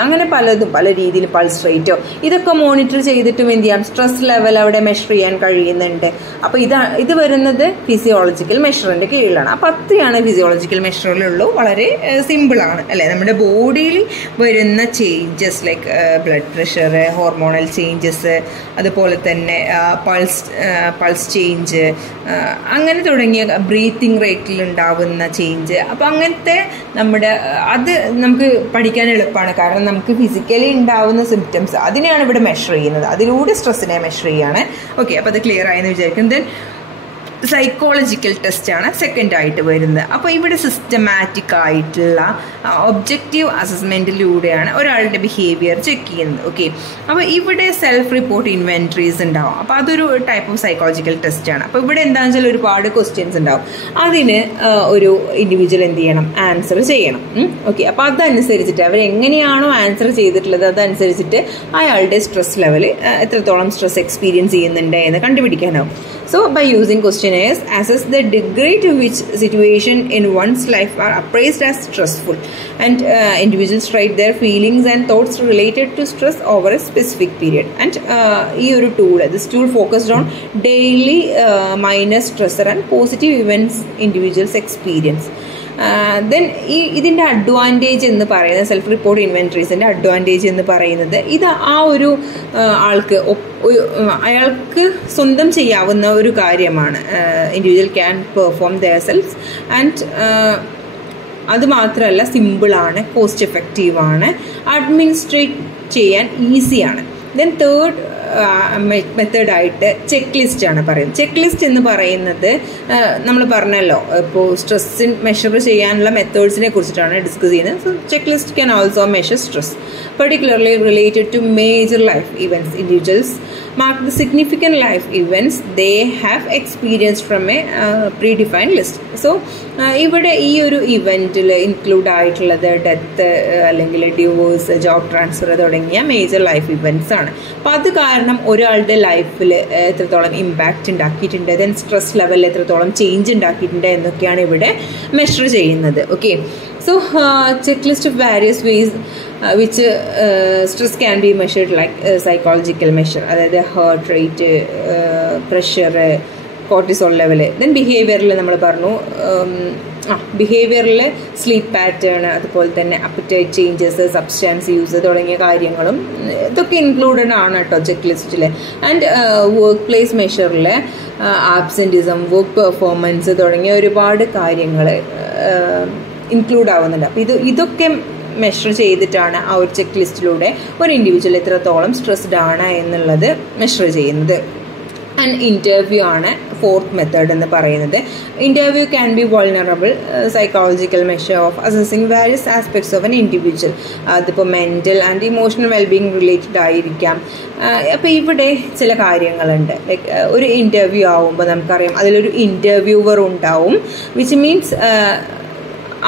അങ്ങനെ പലതും പല രീതിയിൽ പൾസ് റേറ്റോ ഇതൊക്കെ മോണിറ്റർ ചെയ്തിട്ടും എന്ത് ചെയ്യാം, സ്ട്രെസ് ലെവൽ അവിടെ മെഷർ ചെയ്യാൻ കഴിയുന്നുണ്ട്. അപ്പോൾ ഇത് വരുന്നത് ഫിസിയോളജിക്കൽ മെഷറിൻ്റെ കീഴിലാണ്. അപ്പോൾ അത്രയാണ് ഫിസിയോളജിക്കൽ മെഷറിലുള്ളൂ. വളരെ സിമ്പിളാണ് അല്ലേ. നമ്മുടെ ബോഡിയിൽ വരുന്ന changes like blood pressure, hormonal changes, അതുപോലെ തന്നെ പൾസ് ചേഞ്ച്, അങ്ങനെ തുടങ്ങിയ ബ്രീത്തിങ് റേറ്റിൽ ഉണ്ടാവുന്ന ചേഞ്ച്. അപ്പോൾ അങ്ങനത്തെ അത് നമുക്ക് പഠിക്കാൻ എളുപ്പമാണ്, കാരണം നമുക്ക് ഫിസിക്കലി ഉണ്ടാവുന്ന സിംറ്റംസ് അതിനെയാണ് ഇവിടെ മെഷർ ചെയ്യുന്നത്, അതിലൂടെ സ്ട്രെസ്സിനെ മെഷർ ചെയ്യാണ്. ഓക്കെ, അപ്പോൾ അത് ക്ലിയർ ആയെന്ന് വിചാരിക്കും. ദെൻ സൈക്കോളജിക്കൽ ടെസ്റ്റാണ് സെക്കൻഡ് ആയിട്ട് വരുന്നത്. അപ്പോൾ ഇവിടെ സിസ്റ്റമാറ്റിക് ആയിട്ടുള്ള ഒബ്ജക്റ്റീവ് അസസ്മെൻറ്റിലൂടെയാണ് ഒരാളുടെ ബിഹേവിയർ ചെക്ക് ചെയ്യുന്നത്. ഓക്കെ, അപ്പോൾ ഇവിടെ സെൽഫ് റിപ്പോർട്ട് ഇൻവെൻട്രീസ് ഉണ്ടാവും. അപ്പോൾ അതൊരു ടൈപ്പ് ഓഫ് സൈക്കോളജിക്കൽ ടെസ്റ്റാണ്. അപ്പോൾ ഇവിടെ എന്താണെന്ന് വെച്ചാൽ ഒരുപാട് ക്വസ്റ്റ്യൻസ് ഉണ്ടാവും, അതിന് ഒരു ഇൻഡിവിജ്വൽ എന്ത് ചെയ്യണം, ആൻസർ ചെയ്യണം. ഓക്കെ, അപ്പോൾ അതനുസരിച്ചിട്ട് അവരെങ്ങനെയാണോ ആൻസർ ചെയ്തിട്ടുള്ളത് അതനുസരിച്ചിട്ട് അയാളുടെ സ്ട്രെസ് ലെവൽ എത്രത്തോളം സ്ട്രെസ് എക്സ്പീരിയൻസ് ചെയ്യുന്നുണ്ട് എന്ന് കണ്ടുപിടിക്കാനാവും. So, by using questionnaires, assess the degree to which situation in one's life are appraised as stressful, and individuals write their feelings and thoughts related to stress over a specific period. And this tool focused on daily minor stressor and positive events individuals experience. Then ഇതിൻ്റെ advantage എന്ന് പറയുന്നത്, self report ഇൻവെൻട്രീസിൻ്റെ advantage എന്ന് പറയുന്നത്, ഇത് ആ ഒരു അയാൾക്ക് സ്വന്തം ചെയ്യാവുന്ന ഒരു കാര്യമാണ്. Individual can perform their self and അത് മാത്രമല്ല സിമ്പിളാണ്, കോസ്റ്റ് എഫക്റ്റീവാണ്, അഡ്മിനിസ്ട്രേറ്റ് ചെയ്യാൻ ഈസിയാണ്. ദെൻ തേർഡ് മെത്തേഡായിട്ട് ചെക്ക് ലിസ്റ്റ് ആണ് പറയുന്നത്. ചെക്ക് ലിസ്റ്റ് എന്ന് പറയുന്നത് നമ്മൾ പറഞ്ഞല്ലോ, ഇപ്പോൾ സ്ട്രെസ്സിൻ മെഷർ ചെയ്യാനുള്ള മെത്തേഡ്സിനെ കുറിച്ചിട്ടാണ് ഡിസ്കസ് ചെയ്യുന്നത്. So check list can also measure stress particularly related to major life events. Individuals mark the significant life events they have experienced from a predefined list. So ഇവിടെ ഈ ഒരു ഇവൻറ്റിൽ ഇൻക്ലൂഡ് ആയിട്ടുള്ളത് ഡെത്ത് അല്ലെങ്കിൽ divorce, job transfer തുടങ്ങിയ major life events ആണ്. അപ്പോൾ അത് കാരണം ഒരാളുടെ ലൈഫിൽ എത്രത്തോളം ഇമ്പാക്റ്റ് ഉണ്ടാക്കിയിട്ടുണ്ട്, ദെൻ സ്ട്രെസ് ലെവലിൽ എത്രത്തോളം ചേഞ്ച് ഉണ്ടാക്കിയിട്ടുണ്ട് എന്നൊക്കെയാണ് ഇവിടെ മെഷർ ചെയ്യുന്നത്. Okay, so checklist of various ways which stress can be measured, like psychological measure, അതായത് heart rate, pressure, cortisol level. then behavioral നമ്മൾ പറഞ്ഞു, ബിഹേവിയറിൽ സ്ലീപ്പ് പാറ്റേൺ, അതുപോലെ തന്നെ അപ്പറ്റൈറ്റ് ചേഞ്ചസ്, സബ്സ്റ്റൻസ് യൂസ് തുടങ്ങിയ കാര്യങ്ങളും ഇതൊക്കെ ഇൻക്ലൂഡഡ് ആണ് കേട്ടോ ചെക്ക് ലിസ്റ്റിൽ. ആൻഡ് വർക്ക് പ്ലേസ് മെഷറിൽ ആബ്സെൻറ്റിസം, വർക്ക് പെർഫോമൻസ് തുടങ്ങിയ ഒരുപാട് കാര്യങ്ങൾ ഇൻക്ലൂഡ് ആവുന്നുണ്ട്. അപ്പോൾ ഇതൊക്കെ മെഷർ ചെയ്തിട്ടാണ് ആ ഒരു ചെക്ക് ലിസ്റ്റിലൂടെ ഒരു ഇൻഡിവിജ്വൽ എത്രത്തോളം സ്ട്രെസ്ഡ് ആണ് എന്നുള്ളത് മെഷർ ചെയ്യുന്നത്. ആൻഡ് ഇൻ്റർവ്യൂ ആണ് ഫോർത്ത് മെത്തേഡ് എന്ന് പറയുന്നത്. Interview can be vulnerable psychological measure of assessing various aspects of an individual. അതിപ്പോൾ mental and emotional wellbeing related ആയിരിക്കാം. അപ്പോൾ ഇവിടെ ചില കാര്യങ്ങളുണ്ട്. ലൈക്ക് ഒരു ഇൻ്റർവ്യൂ ആവുമ്പോൾ നമുക്കറിയാം അതിലൊരു ഇൻ്റർവ്യൂവർ ഉണ്ടാവും, വിച്ച് മീൻസ്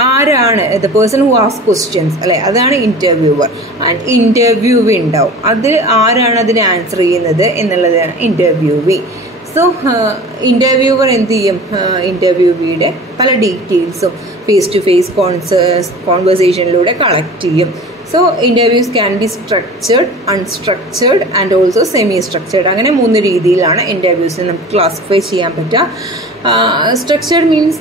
ആരാണ് the person who ask questions അല്ലെ, അതാണ് ഇൻ്റർവ്യൂവർ. ആൻഡ് ഇൻ്റർവ്യൂവി ഉണ്ടാവും, അത് ആരാണ് അതിന് ആൻസർ ചെയ്യുന്നത് എന്നുള്ളതാണ് ഇൻ്റർവ്യൂവി. സോ ഇൻ്റർവ്യൂവർ എന്ത് ചെയ്യും, ഇൻ്റർവ്യൂവിയുടെ പല ഡീറ്റെയിൽസും ഫേസ് ടു ഫേസ് കോൺവെർസേഷനിലൂടെ കളക്ട് ചെയ്യും. So interviews can be structured, unstructured and also semi structured. അങ്ങനെ 3 രീതിയിലാണ് ഇൻ്റർവ്യൂസിനെ നമുക്ക് ക്ലാസിഫൈ ചെയ്യാൻ പറ്റുക. സ്ട്രക്ചേർഡ് മീൻസ്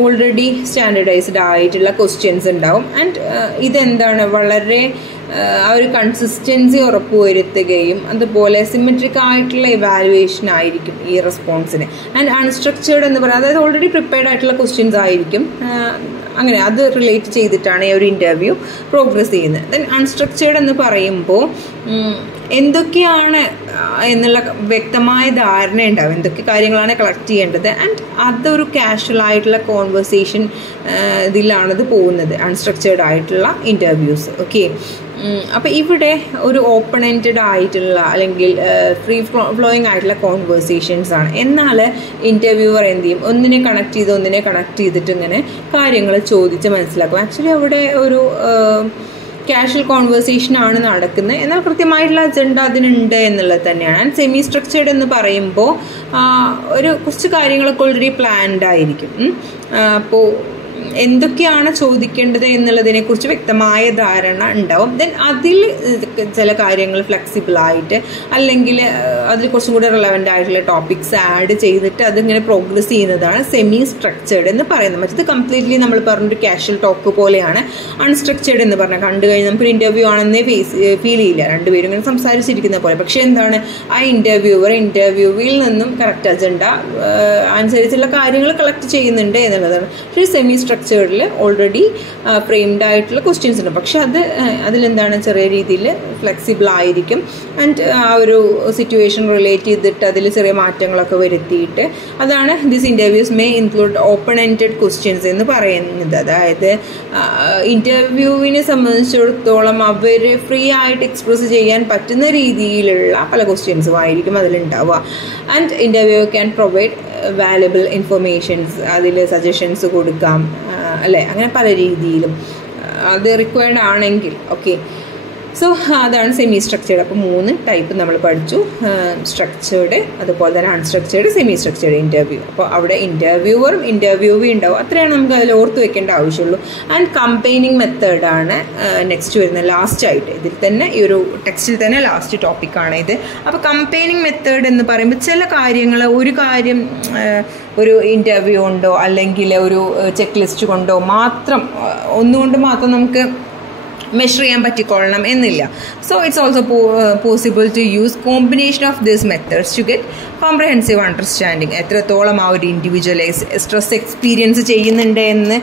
ഓൾറെഡി സ്റ്റാൻഡേർഡൈസ്ഡ് ആയിട്ടുള്ള ക്വസ്റ്റ്യൻസ് ഉണ്ടാവും. ആൻഡ് ഇതെന്താണ് വളരെ ആ ഒരു കൺസിസ്റ്റൻസി ഉറപ്പുവരുത്തുകയും അതുപോലെ സിമെട്രിക് ആയിട്ടുള്ള ഇവാലുവേഷൻ ആയിരിക്കും ഈ റെസ്പോൺസിന്. ആൻഡ് അൺസ്ട്രക്ചേർഡ് എന്ന് പറയുന്നത് അതായത് ഓൾറെഡി പ്രിപ്പയർഡ് ആയിട്ടുള്ള ക്വസ്റ്റ്യൻസ് ആയിരിക്കും, അങ്ങനെ അത് റിലേറ്റ് ചെയ്തിട്ടാണ് ഈ ഒരു ഇൻ്റർവ്യൂ പ്രോഗ്രസ് ചെയ്യുന്നത്. ദെൻ അൺസ്ട്രക്ചേർഡ് എന്ന് പറയുമ്പോൾ എന്തൊക്കെയാണ് എന്നുള്ള വ്യക്തമായ ധാരണ ഉണ്ടാവും, എന്തൊക്കെ കാര്യങ്ങളാണ് കളക്ട് ചെയ്യേണ്ടത്. ആൻഡ് അതൊരു കാഷ്വൽ ആയിട്ടുള്ള കോൺവെർസേഷൻ ഇതിലാണത് പോകുന്നത്, അൺസ്ട്രക്ചേർഡ് ആയിട്ടുള്ള ഇൻ്റർവ്യൂസ്. ഓക്കെ, അപ്പോൾ ഇവിടെ ഒരു ഓപ്പൺ എൻഡഡ് ആയിട്ടുള്ള അല്ലെങ്കിൽ ഫ്രീ ഫ്ലോയിങ് ആയിട്ടുള്ള കോൺവെർസേഷൻസ് ആണ്. എന്നാൽ ഇൻ്റർവ്യൂവർ എന്ത് ചെയ്യും, ഒന്നിനെ കണക്ട് ചെയ്തിട്ട് ഇങ്ങനെ കാര്യങ്ങൾ ചോദിച്ച് മനസ്സിലാക്കും. ആക്ച്വലി അവിടെ ഒരു കാഷ്വൽ കോൺവെർസേഷൻ ആണ് നടക്കുന്നത്, എന്നാൽ കൃത്യമായിട്ടുള്ള അജണ്ട അതിനുണ്ട് എന്നുള്ളത് തന്നെയാണ്. ആൻഡ് സെമി സ്ട്രക്ചേർഡ് എന്ന് പറയുമ്പോൾ ഒരു കുറച്ച് കാര്യങ്ങളൊക്കെ ഓൾറെഡി പ്ലാൻഡ് ആയിരിക്കും. അപ്പോൾ എന്തൊക്കെയാണ് ചോദിക്കേണ്ടത് എന്നുള്ളതിനെക്കുറിച്ച് വ്യക്തമായ ധാരണ ഉണ്ടാവും. ദെൻ അതിൽ ചില കാര്യങ്ങൾ ഫ്ലെക്സിബിളായിട്ട് അല്ലെങ്കിൽ അതിൽ കുറച്ചും കൂടെ റിലവൻ്റ് ആയിട്ടുള്ള ടോപ്പിക്സ് ആഡ് ചെയ്തിട്ട് അതിങ്ങനെ പ്രോഗ്രസ് ചെയ്യുന്നതാണ് സെമി സ്ട്രക്ചേർഡ് എന്ന് പറയുന്നത്. മറ്റത് കംപ്ലീറ്റ്ലി നമ്മൾ പറഞ്ഞൊരു കാഷ്വൽ ടോക്ക് പോലെയാണ്. അൺസ്ട്രക്ചേർഡ് എന്ന് പറഞ്ഞാൽ കണ്ടു കഴിഞ്ഞാൽ നമുക്കൊരു ഇൻ്റർവ്യൂ ആണെന്നേ ഫീൽ ചെയ്യില്ല, രണ്ടുപേരും ഇങ്ങനെ സംസാരിച്ചിരിക്കുന്ന പോലെ. പക്ഷേ എന്താണ്, ആ ഇൻ്റർവ്യൂവിൽ നിന്നും കറക്റ്റ് അജണ്ട അനുസരിച്ചുള്ള കാര്യങ്ങൾ കളക്ട് ചെയ്യുന്നുണ്ട് എന്നുള്ളതാണ്. പക്ഷേ സെമി സ്ട്രക്ചേർഡിൽ ഓൾറെഡി ഫ്രെയിംഡ് ആയിട്ടുള്ള ക്വസ്റ്റ്യൻസ് ഉണ്ട്, പക്ഷെ അതിലെന്താണ് ചെറിയ രീതിയിൽ ഫ്ലെക്സിബിൾ ആയിരിക്കും. ആൻഡ് ആ ഒരു സിറ്റുവേഷൻ റിലേറ്റ് ചെയ്തിട്ട് അതിൽ ചെറിയ മാറ്റങ്ങളൊക്കെ വരുത്തിയിട്ട് അതാണ് this interviews may include open ended questions എന്ന് പറയുന്നത്. അതായത് ഇൻ്റർവ്യൂവിനെ സംബന്ധിച്ചിടത്തോളം അവർ ഫ്രീ ആയിട്ട് എക്സ്പ്രസ് ചെയ്യാൻ പറ്റുന്ന രീതിയിലുള്ള പല ക്വസ്റ്റ്യൻസും ആയിരിക്കും അതിലുണ്ടാവുക. And interview can provide valuable informations, അതിൽ സജഷൻസ് കൊടുക്കാം അല്ലേ, അങ്ങനെ പല രീതിയിലും അത് റിക്വയർഡ് ആണെങ്കിൽ. ഓക്കെ, സോ അതാണ് സെമി സ്ട്രക്ചേർഡ്. അപ്പോൾ 3 ടൈപ്പ് നമ്മൾ പഠിച്ചു, സ്ട്രക്ചേർഡ്, അതുപോലെ തന്നെ അൺസ്ട്രക്ചേർഡ്, സെമി സ്ട്രക്ചേർഡ് ഇൻ്റർവ്യൂ. അപ്പോൾ അവിടെ ഇൻ്റർവ്യൂവറും ഇൻ്റർവ്യൂവി ഉണ്ടാവും, അത്രയാണ് നമുക്ക് അതിൽ ഓർത്ത് വെക്കേണ്ട ആവശ്യമുള്ളൂ. ആൻഡ് കമ്പൈനിങ് മെത്തേഡാണ് നെക്സ്റ്റ് വരുന്നത് ലാസ്റ്റായിട്ട്. ഇതിൽ തന്നെ ഈ ഒരു ടെക്സ്റ്റിൽ തന്നെ ലാസ്റ്റ് ടോപ്പിക്കാണ് ഇത്. അപ്പോൾ കമ്പൈനിങ് മെത്തേഡ് എന്ന് പറയുമ്പോൾ ചില കാര്യങ്ങൾ ഒരു ഇൻ്റർവ്യൂ കൊണ്ടോ അല്ലെങ്കിൽ ഒരു ചെക്ക് ലിസ്റ്റ് കൊണ്ടോ മാത്രം ഒന്നുകൊണ്ട് മാത്രം നമുക്ക് മെഷർ ചെയ്യാൻ പറ്റിക്കൊള്ളണം എന്നില്ല. So it's also possible to use combination of these methods to get comprehensive understanding. എത്രത്തോളം ആ ഒരു ഇൻഡിവിജ്വലൈസ് സ്ട്രെസ് എക്സ്പീരിയൻസ് ചെയ്യുന്നുണ്ട് എന്ന്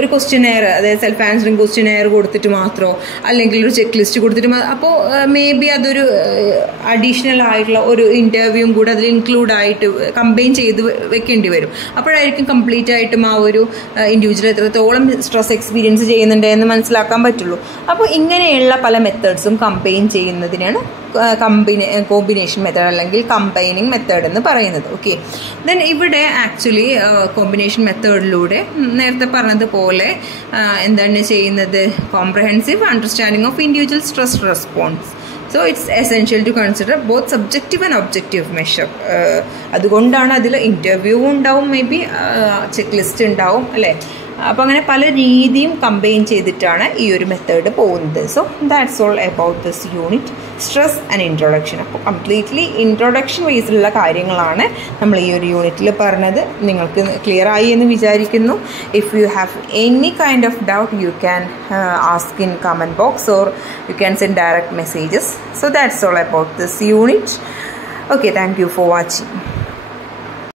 ഒരു ക്വസ്റ്റ്യനെയർ, അതായത് സെൽഫ് ആൻസറിങ് ക്വസ്റ്റ്യനെയർ കൊടുത്തിട്ട് മാത്രമോ അല്ലെങ്കിൽ ഒരു ചെക്ക് ലിസ്റ്റ് കൊടുത്തിട്ട് അപ്പോൾ മേ ബി അതൊരു അഡീഷണൽ ആയിട്ടുള്ള ഒരു ഇൻ്റർവ്യൂവും കൂടെ അതിൽ ഇൻക്ലൂഡ് ആയിട്ട് കമ്പൈൻ ചെയ്ത് വെക്കേണ്ടി വരും. അപ്പോഴായിരിക്കും കംപ്ലീറ്റ് ആയിട്ടും ആ ഒരു ഇൻഡിവിജ്വൽ എത്രത്തോളം സ്ട്രെസ് എക്സ്പീരിയൻസ് ചെയ്യുന്നുണ്ട് എന്ന് മനസ്സിലാക്കാൻ പറ്റുള്ളൂ. അപ്പോൾ ഇങ്ങനെയുള്ള പല മെത്തേഡ്സും കമ്പൈൻ ചെയ്യുന്നതിനാണ് കോമ്പിനേഷൻ മെത്തേഡ് അല്ലെങ്കിൽ കമ്പൈനിങ് മെത്തേഡ് എന്ന് പറയുന്നത്. ഓക്കെ, ദെൻ ഇവിടെ ആക്ച്വലി കോമ്പിനേഷൻ മെത്തേഡിലൂടെ നേരത്തെ പറഞ്ഞതുപോലെ എന്താണ് ചെയ്യുന്നത്, comprehensive understanding of individual stress response. So it's essential to consider both subjective and objective measure. അതുകൊണ്ടാണ് അതിൽ ഇൻ്റർവ്യൂ ഉണ്ടാവും, മേ ബി ചെക്ക് ലിസ്റ്റ് ഉണ്ടാവും അല്ലേ. അപ്പോൾ അങ്ങനെ പല രീതിയും കമ്പൈൻ ചെയ്തിട്ടാണ് ഈ ഒരു മെത്തേഡ് പോകുന്നത്. So that's all about this unit stress and introduction. അപ്പോൾ കംപ്ലീറ്റ്ലി ഇൻട്രൊഡക്ഷൻ വൈസിലുള്ള കാര്യങ്ങളാണ് നമ്മൾ ഈ ഒരു യൂണിറ്റിൽ പറഞ്ഞത്. നിങ്ങൾക്ക് ക്ലിയർ ആയി എന്ന് വിചാരിക്കുന്നു. If you have any kind of doubt you can ask in comment box or you can send direct messages. So that's all about this unit. Okay, thank you for watching.